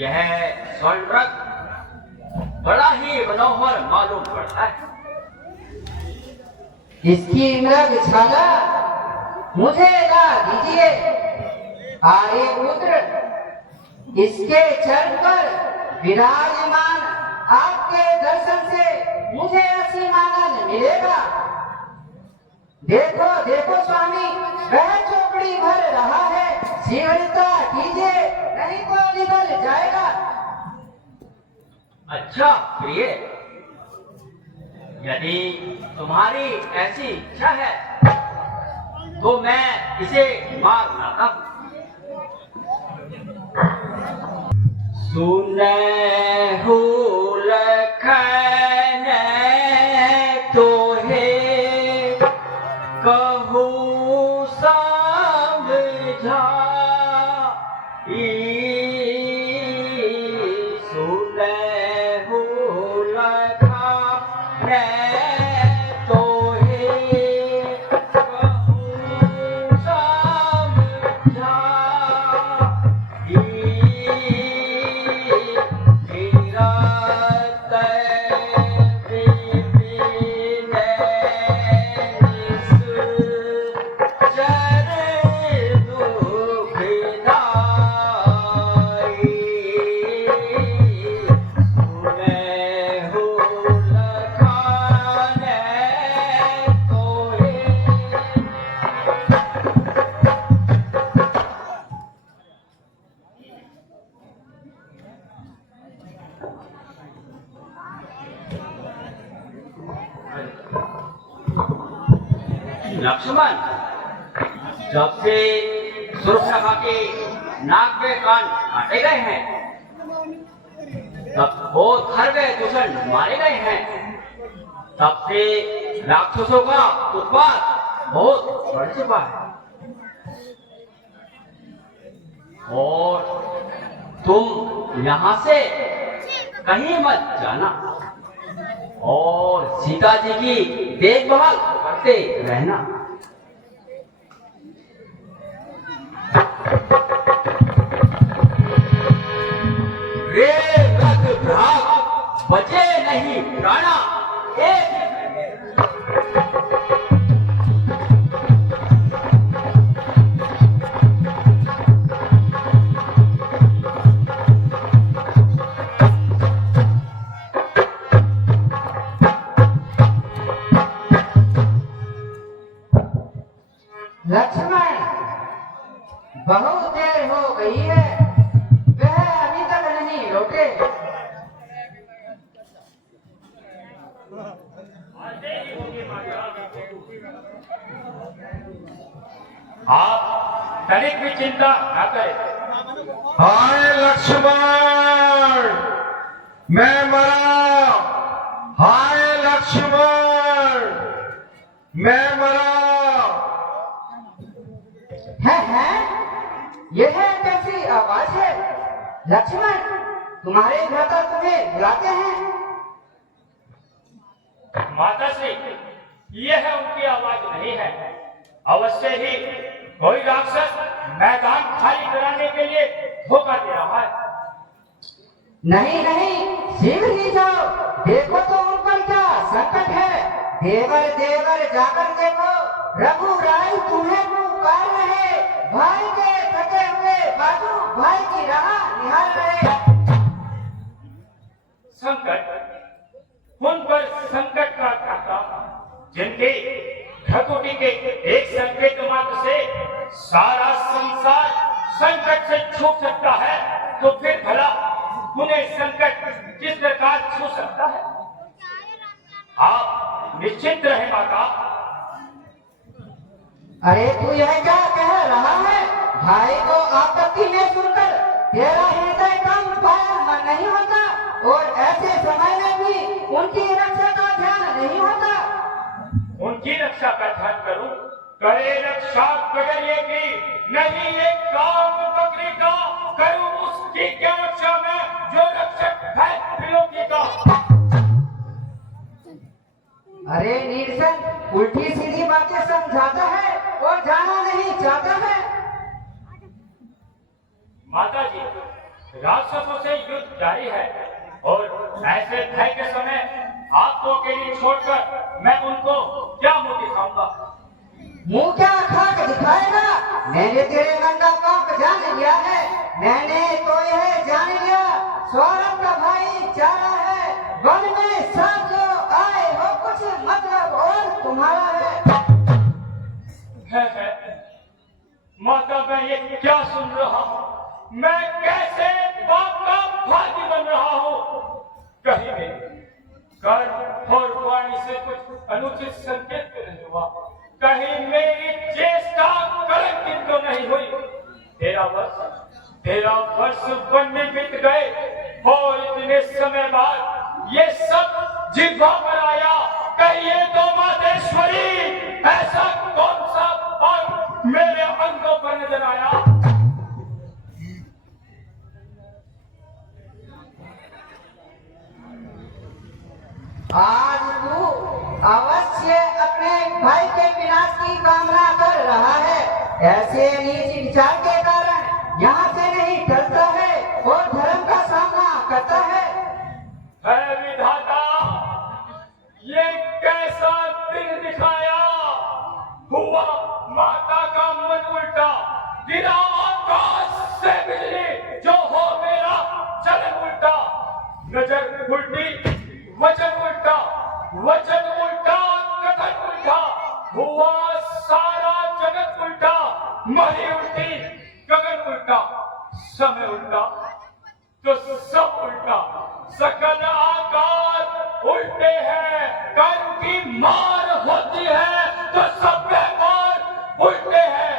यह स्वर्ण रत्न बड़ा ही मनोहर मालूम पड़ता है। इसकी मृग छाला मुझे ला दीजिए। आर्य पुत्र, इसके चरण पर विराजमान आपके दर्शन से मुझे असीम आनंद मिलेगा। देखो देखो स्वामी, वह चौकड़ी भर रहा है, शीघ्रता कीजिए, नहीं तो निकल जाएगा। अच्छा प्रिय, यदि तुम्हारी ऐसी इच्छा है तो मैं इसे मार लाता हूं। सुनहु लखन तोहे कहूँ समझाई, सुनहु लखन तोहे कहूँ समझाई, लक्ष्मण, जब से सुरक्षा के नाक के कान काटे गए हैं, तब बहुत खरगे दूषण मारे गए हैं, तब से राक्षसों का उत्पात बहुत बढ़ चुका है। और तुम यहाँ से कहीं मत जाना और सीता जी की देखभाल करते रहना। रे रथ भ्राग बचे नहीं प्राणा, एक लक्ष्मण, बहुत देर हो गई है, वह अभी तक नहीं लौटे। आप तनिक भी चिंता न करें। हाय लक्ष्मण, मैं मरा। हाय लक्ष्मण, मैं मरा। है? यह कैसी आवाज है? लक्ष्मण, तुम्हारे भ्राता तुम्हें बुलाते हैं। माता श्री, यह उनकी आवाज नहीं है। अवश्य ही कोई राक्षस मैदान खाली कराने के लिए धोखा दे रहा है। नहीं नहीं, शीघ्र ही जाओ, देखो तो उन पर क्या संकट है। देवर देवर जाकर देखो, रघु राय तुम्हें पुकार रहे। भाई के थके हुए बाजू भाई की राह निहार रहे। संकट, उन पर संकट का खाता, जिनके ठकुटी के एक संकेत मात्र से सारा संसार संकट से छूट सकता है, तो फिर भला उन्हें संकट किस प्रकार छू सकता है? आप निश्चिंत रहे माता। अरे तू यह क्या कह रहा है? भाई को आपत्ति में सुनकर तेरा हृदय कम पाया नहीं होता, और ऐसे समय में भी उनकी रक्षा का ध्यान नहीं होता। उनकी रक्षा का ध्यान करूं, करे रक्षा बगैर की नहीं, एक काम बकरी का करूं उसकी क्या रक्षा में, जो रक्षक है त्रिलोकी का। अरे नीरसन, उल्टी सीधी बातें समझाता है और जाना नहीं चाहता है। माता जी, राक्षसों से युद्ध जारी है और ऐसे भय के समय आपको अकेली छोड़कर मैं उनको क्या मुंह दिखाऊंगा? मुंह क्या खाक दिखाएगा? मैंने तेरे मन का पाप जान लिया है। मैंने तो यह जान लिया स्वार्थ का भाईचारा है। वन में सब जो आए हो कुछ मतलब और तुम्हारा है। माता, मैं ये क्या सुन रहा हूँ? मैं कैसे बाप का भागी बन रहा हूँ? कहीं भी कर्म और वाणी से कुछ अनुचित संकेत तो नहीं हुआ? कहीं मेरी चेष्टा कलंकित तो नहीं हुई? 13 वर्ष वन में बीत गए और इतने समय बाद ये सब जिह्वा पर आया। कहिए तो मातेश्वरी, ऐसा कौन सा पाप मेरे अंगों पर नजर आया? आज तू अवश्य अपने भाई के विनाश की कामना कर रहा है। ऐसे नीच विचार के कारण यहाँ से नहीं टलता है और धर्म का सामना करता है। है विधाता, ये कैसा दिन दिखाया? हुआ माता का मन उल्टा, गिरा आकाश से बिजली, जो हो मेरा चलन उल्टा। नजर उल्टी, वचन उल्टा, वचन उल्टा, कथन उल्टा। हुआ सारा जगत उल्टा, मही उल्टी, गगन उल्टा, समय उल्टा, तो सब उल्टा। सकल आकार उल्टे हैं, कर्म की मार होती है तो सब व्यवहार उल्टे हैं।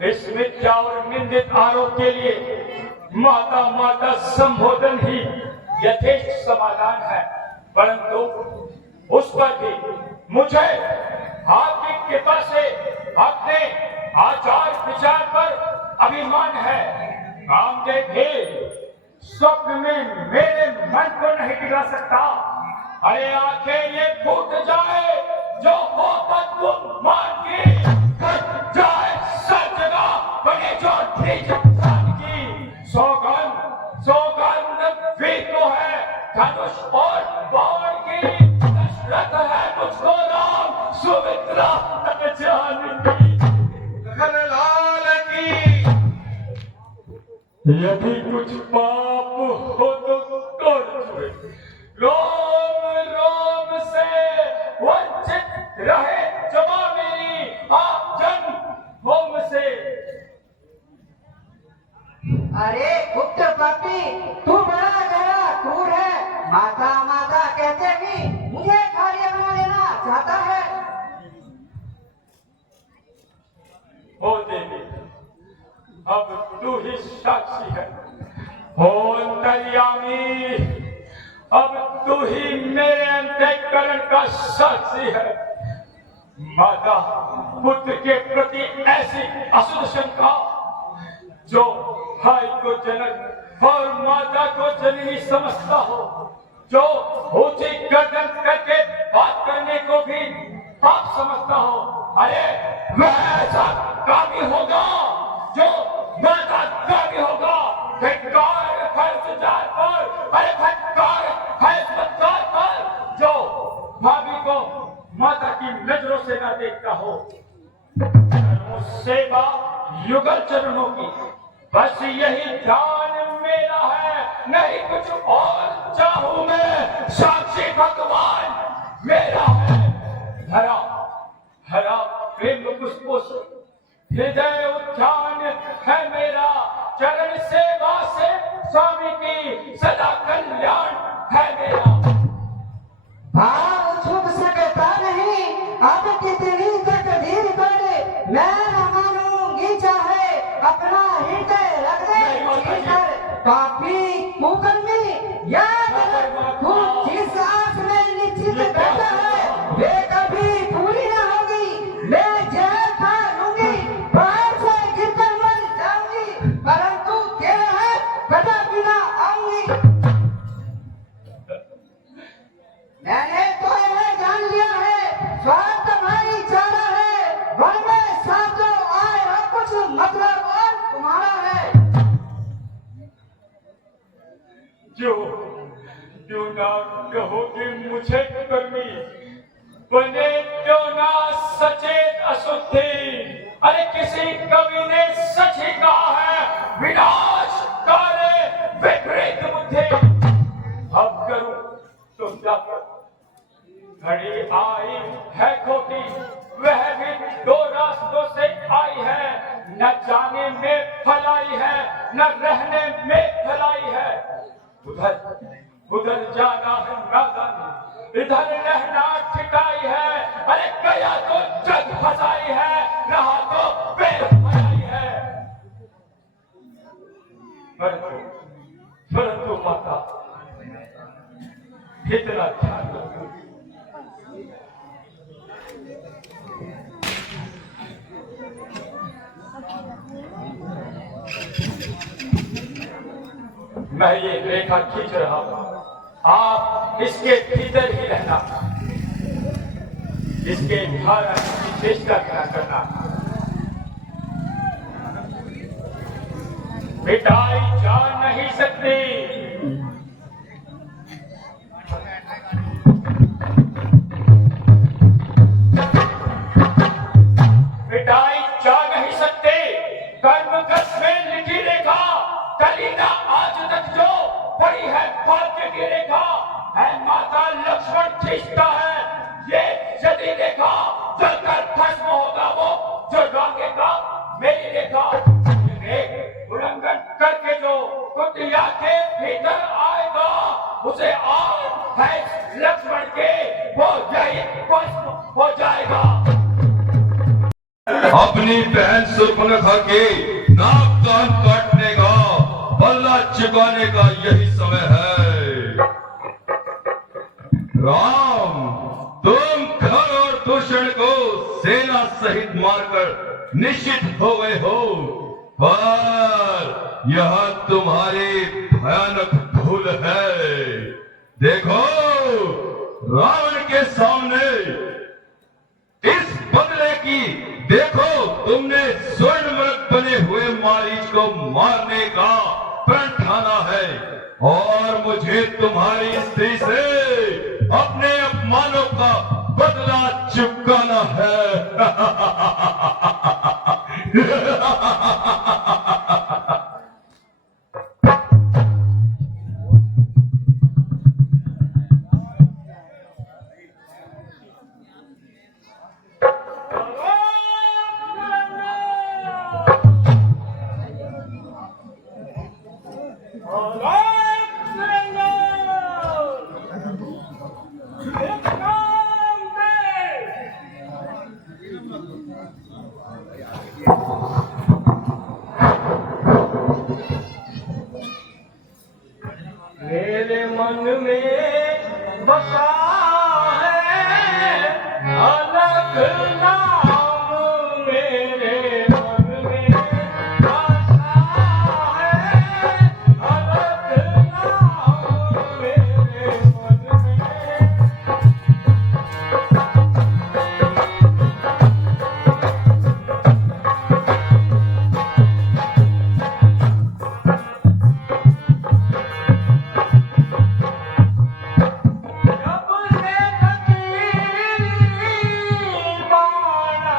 इस मिथ्या और निंदित आरोप के लिए माता संबोधन ही यथेष्ट समाधान है, परंतु उस पर भी मुझे आपकी कृपा से अपने आचार विचार पर अभिमान है। कामदेव भी स्वप्न में मेरे मन को नहीं गिरा सकता। अरे आंखें ये फूट जाए जो हो बदबू मान की, फट जाए सब जगह बने जो ठीक की। सौगंध भी तो है धनुष और बाण की। दशरथ है मुझको राम, सुमित्रा जानकी। लाल की यदि कुछ पाप हो तो कर छुए, रोम रोम से वंचित रहे जमा मेरी आप जन होम से। अरे गुप्त पापी, तू बड़ा गहरा क्रूर है। माता माता कहते भी मुझे कार्य बना लेना चाहता है। ओ देवी, अब तू ही साक्षी है। ओ अंतर्यामी, अब तू ही मेरे अंतःकरण का साक्षी है। माता पुत्र के प्रति ऐसी अशुद्ध शंका जो भाई को जनक और माता को जननी समझता हो, जो ऊंची गर्दन करके बात करने को भी पाप समझता हो, अरे वह ऐसा कामी होगा जो माता कामी होगा। धिक्कार है उस जात पर, अरे धिक्कार है उस बदकार पर जो भाभी को माता की नजरों से ना देखता हो। सेवा युगल चरणों की, बस यही ध्यान मेरा है, नहीं कुछ और चाहूं मैं। साक्षी भगवान मेरा है। हरा प्रेम पुष्पों से हृदय उद्यान है मेरा। चरण सेवा से स्वामी की सदा कल्याण है मेरा। भाव छुप सकता नहीं, अब कितनी तकदीर पर मैं न मानूंगी, चाहे अपना हृदय रख दे भीतर। पापी कुकर्मी याद रख, तू जिस आस में निश्चित बैठा है वे कभी पूरी न होगी। मैं जहर खा लूंगी, बाहर से गिरकर मर जाऊंगी, परंतु तेरा है कदापि न आऊंगी। मैंने तो यह जान लिया है स्वार्थ भाईचारा है। जो ना कहोगे मुझे कर्मी, बने जो ना सचेत अशुद्धि। अरे किसी कवि ने सच ही कहा है, विनाश कार्य विपरीत बुद्धि। अब करूं तो क्या करूं? घड़ी आई है खोटी, वह भी दो रास्तों से आई है, न जाने में फलाई है न रहने में फलाई है। उधर जाना है नादानी, इधर रहना ठिकाई है। अरे गया तो जग फसाई है, रहा तो बेफसाई है। परंतु माता इतना ध्यान रखो, मैं ये रेखा खींच रहा हूं, आप इसके भीतर ही रहना, इसके धारा की चेष्टा क्या करना। मिटाई जा नहीं सकती, मिटाई जा नहीं सकते। कर्मगत में लिखी रेखा कलीना आज तक जो पड़ी है भाग्य की रेखा है, माता लक्ष्मण खींचता है ये यदि रेखा, जलकर भस्म होगा वो जो रंगेगा मेरी रेखा। उल्लंघन करके जो कुटिया के भीतर आएगा, उसे और है लक्ष्मण के वो यही भस्म हो जाएगा। अपनी बहन सुर्पनखा के नाक कान काटने का बल्ला चुकाने का यही समय है। राम, तुम खर और दूषण को सेना सहित मारकर निश्चित हो गए हो, पर यह तुम्हारी भयानक भूल है। देखो, रावण के सामने इस बदले की, देखो तुमने स्वर्ण मृग बने हुए मारीच को मारने का प्रण ठाना है, और मुझे तुम्हारी स्त्री से अपने अपमानों का बदला चुकाना है। मेरे मन में बसा है अलग नाम, मेरे मन में बसा है अलग नाम, मेरे मन में। जब से बाण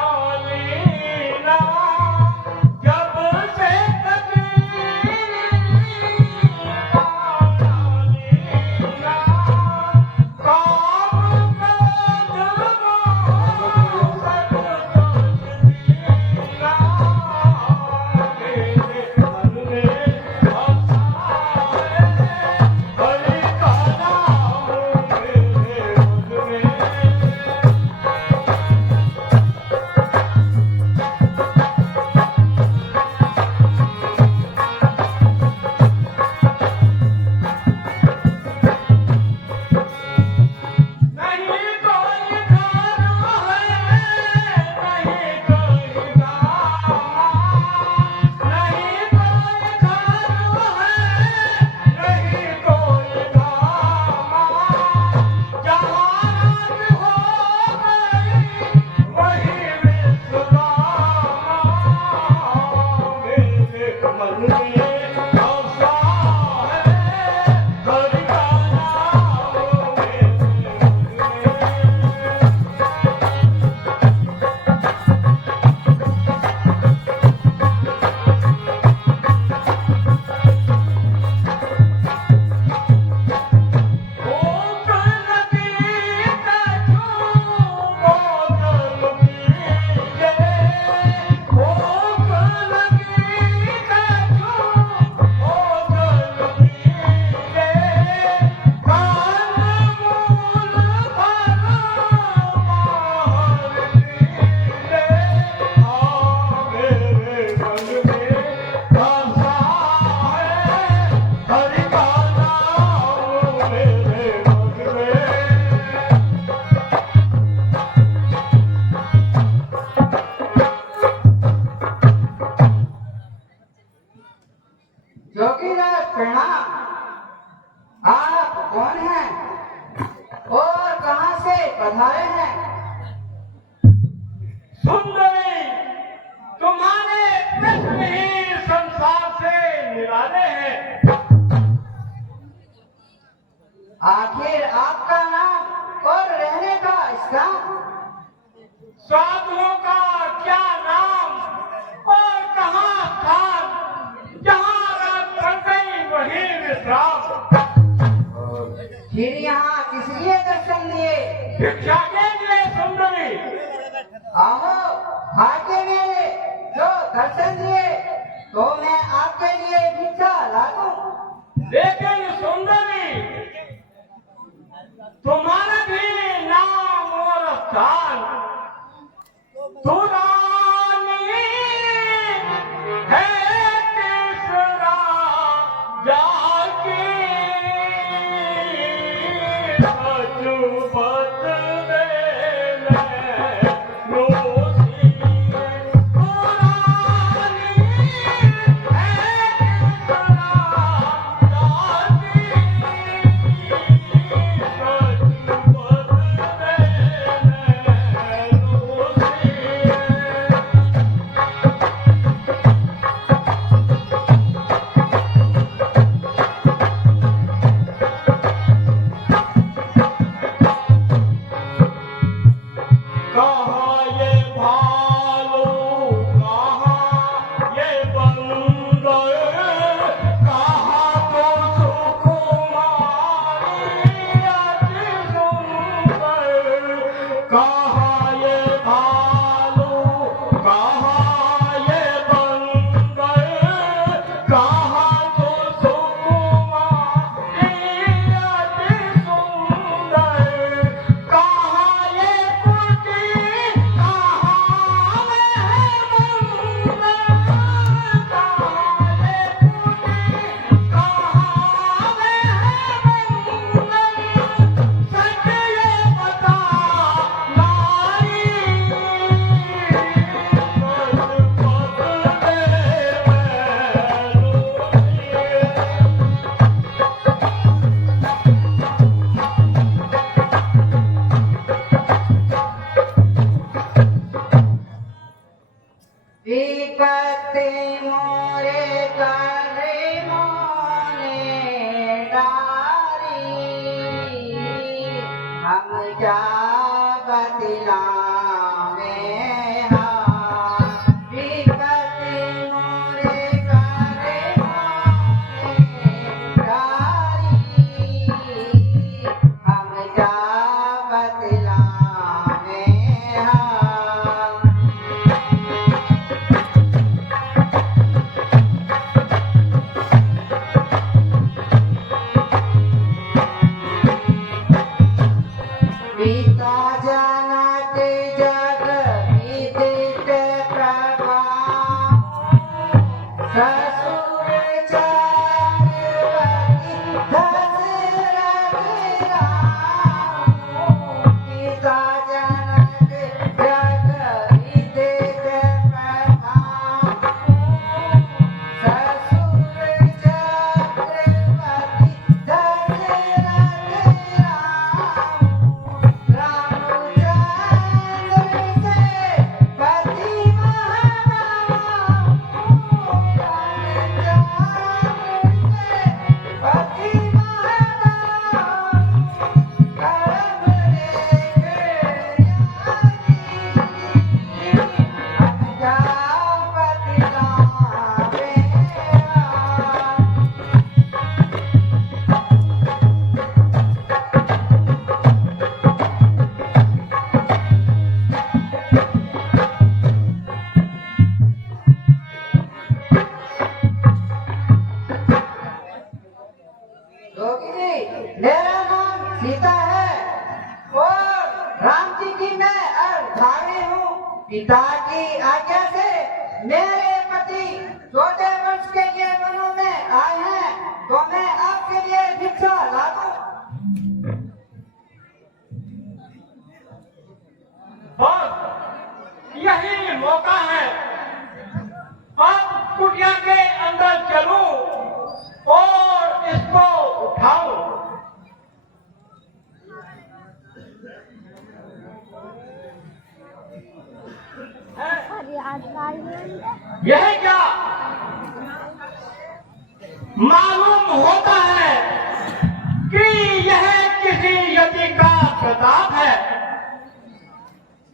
नाम। आप कौन हैं और कहां से पधारे हैं? सुंदरी, तुम्हारे प्रश्न ही संसार से निराले हैं। आखिर आपका नाम और रहने का स्थान? साधुओं का क्या नाम और कहाँ स्थान, जहाँ रात पड़ गई वही विश्राम। फिर यहाँ किस लिए दर्शन दिए? भिक्षा के लिए सुंदरी। आओ भाग्य मेरे, जो दर्शन दिए तो मैं आपके लिए भिक्षा ला दूं। लेकिन सुंदरी, तुम्हारा भी नाम और स्थान, तू रानी है तीसरा जाके बचपत में रोती। तू रानी है तीसरा जाके बचपत कहाँ ये भालू, कहाँ ये बंदर, कहाँ तो सुकुमारी अति सुंदर। कहाँ ये भालू, कहाँ ये बंदर, कहाँ तो सुकुमारी अति सुंदर। कहाँ ये कुटी, कहाँ विपत्ति मोरे करे मोने डारी, हम जा बदलावे हाँ। विपत्ति मोरे करे मोने डारी, हम जा बदलावे हाँ। पिता जनक जग विदित प्रभाव, ससुर चक्रवर्ती दशरथ राम। पिता जनक जग विदित प्रभाव, ससुर चक्रवर्ती दशरथ राम। रामचंद्र से पति महाराम, रामचंद्र से पति महाराम। करम रेख ज्ञानी, अजापति लावे योगी जी, मेरा नाम सीता है और राम जी की मैं अर्धांगिनी हूँ। पिता की आज्ञा से मेरे पति 14 वर्ष के लिए वनों में आए हैं, तो मैं आपके लिए भिक्षा ला दूं। बस यही मौका है। अब कुटिया के अंदर चलूं और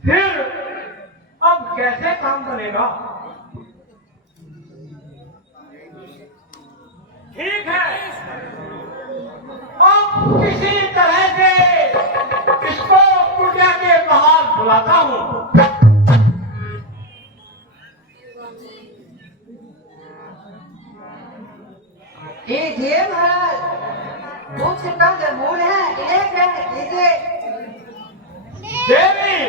फिर अब कैसे काम बनेगा? ठीक है, अब किसी तरह से इसको कुटिया के बाहर बुलाता हूँ। कीजिए महाराज, कुछ कंदमूल है, इन्हें ग्रहण कीजिए। देवी,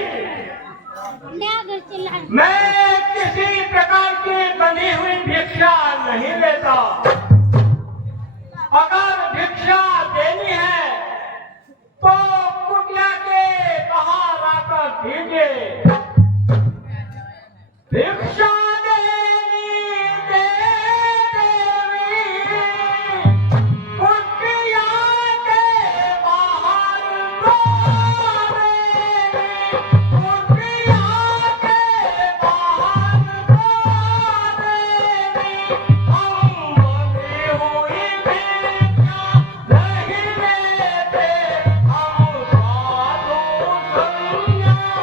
मैं किसी प्रकार की बनी हुई भिक्षा नहीं लेता। अगर भिक्षा देनी है तो कुटिया के बाहर आकर दीजिए। भिक्षा देनी दे देवी, कुटिया के बाहर दो देवी, कुटिया के बाहर दो देवी। हम बंधी हुई भिक्षा नहीं लेते, हम साधु सन्यासी।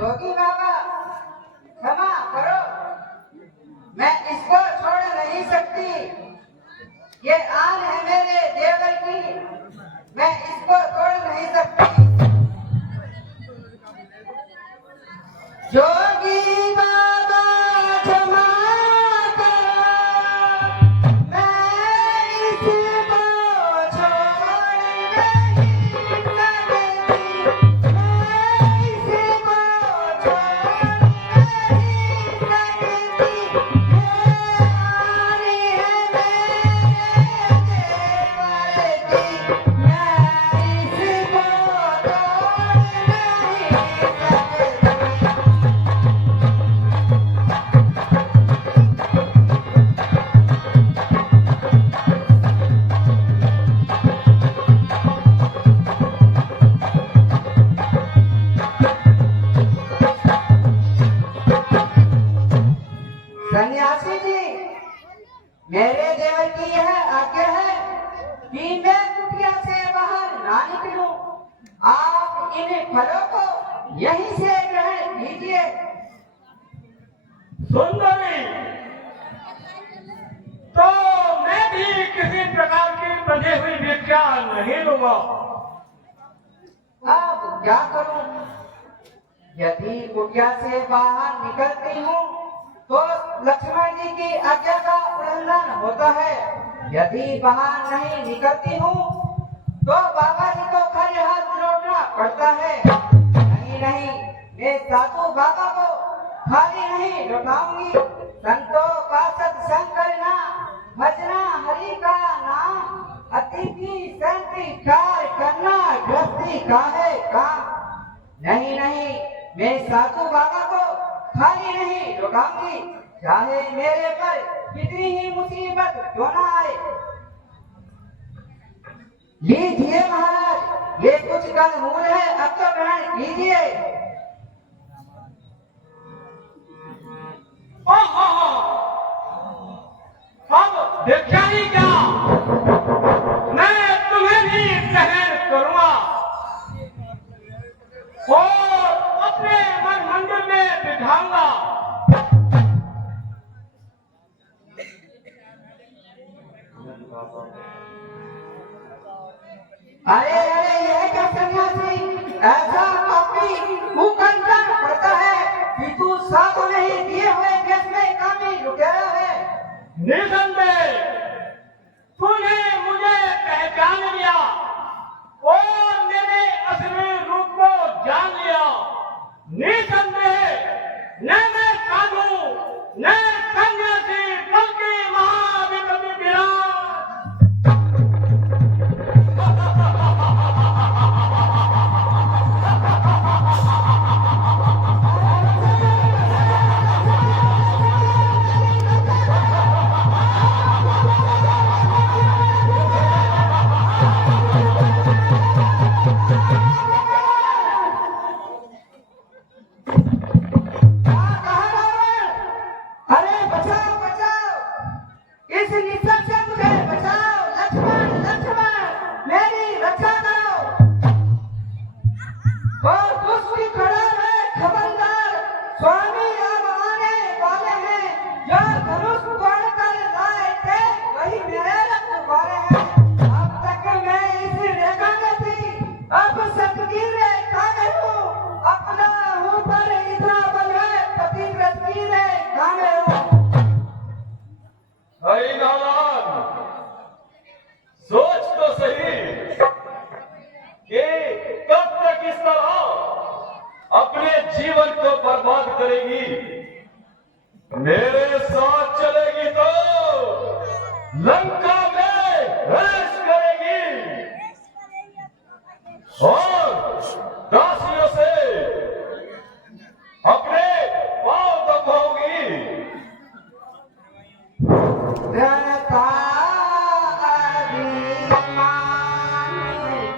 योगी बाबा, क्षमा करो, मैं इसको छोड़ नहीं सकती। ये आन है मेरे देवर की, मैं इसको छोड़ नहीं सकती। योगी बाबा क्षमा करो, मैं इसको छोड़ नहीं सकती। मैं इसको छोड़ नहीं सकती। ये आन है मेरे देवर की, मैं इसको छोड़ नहीं सकती। सन्यासी जी, मेरे देवर की यह आज्ञा है कि मैं कुटिया से बाहर ना निकलूं। आप इन फलों को यहीं से ग्रहण कीजिए। सुंदरी, तो मैं भी किसी प्रकार की बंधी हुई भिक्षा नहीं लूंगा। अब क्या करूं? यदि कुटिया से बाहर निकलती हूँ तो लक्ष्मण जी की आज्ञा का उल्लंघन होता है। यदि बाहर नहीं निकलती हूँ तो बाबा जी को खाली हाथ लौटना पड़ता है। नहीं, मैं साधु बाबा को खाली नहीं लौटाऊंगी। संतों का सत्संग करना, भजना हरि का नाम, अतिथि संस्कार करना गृहस्थी का है काम। नहीं, मैं साधु बाबा को खाली नहीं लौटाऊंगी, चाहे मेरे पर कितनी ही मुसीबत क्यों न आए। लीजिए महाराज, ये कुछ कंदमूल है, अब तो ग्रहण कीजिए। अब देखा ही क्या, मैं तुम्हें भी ग्रहण करूंगा और अपने मन मंदिर में बिठाऊंगा। अरे यह क्या सन्यासी, ऐसा पापी कुकर्म करता है कि तू साधु नहीं दिए हुए देश में कामी लुटेरा है। निसंदेह तूने मुझे पहचान लिया और मेरे असली रूप को जान लिया। निसंदेह न मैं साधु न सन्यासी बल्कि महाविक्रमी विराट। करेगी, मेरे साथ चलेगी तो लंका में ऐश करेगी और दासियों से अपने पांव दबाओगी। जनता अभिमान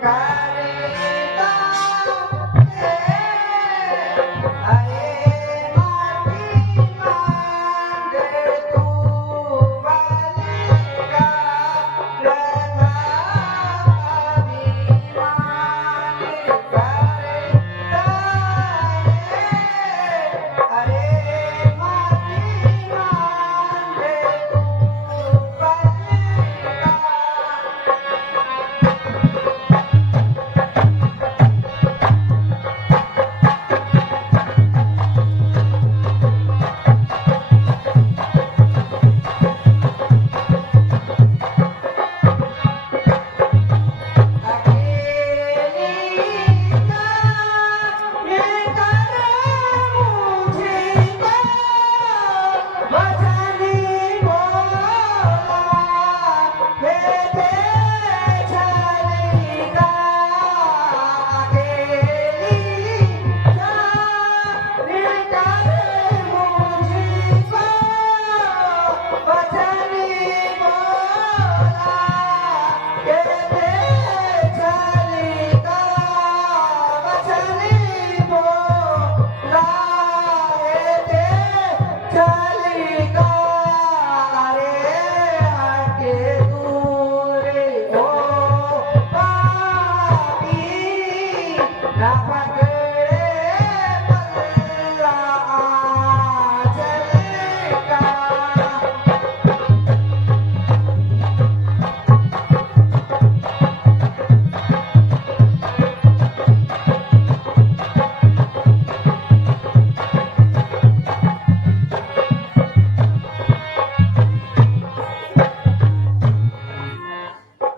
करेगा अरे माटी मांगे तू बलिका जनता अभिमान करेगा अरे माटी मांगे तू बलिका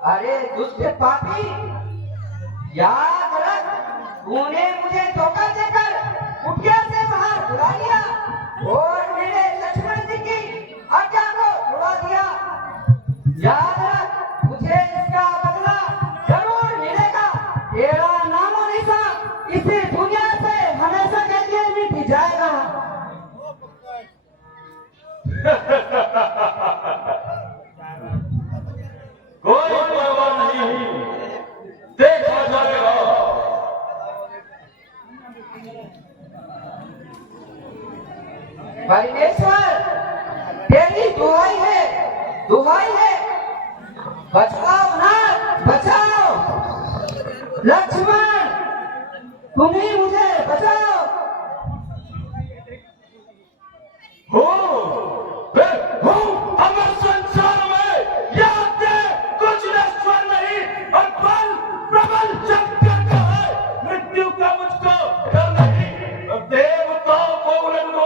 अरे दुष्ट पापी, याद रख, तूने मुझे धोखा देकर कुटिया से बाहर बुला लिया और मेरे लक्ष्मण जी की आज्ञा को छुड़ा दिया। याद रख, मुझे इसका बदला जरूर मिलेगा। तेरा नामो निशान इसी दुनिया से हमेशा के लिए मिट जाएगा। कोई परवाह नहीं, देखा जाएगा। परमेश्वर, तेरी दुहाई है, बचाओ नाथ, बचाओ। लक्ष्मण, तुम ही मुझे बचाओ। हूँ अमर संसार में, याद दे, कुछ नश्वर नहीं और बल प्रबल शंकर का है। मृत्यु का मुझको डर नहीं, अब देवताओं को उलट दो।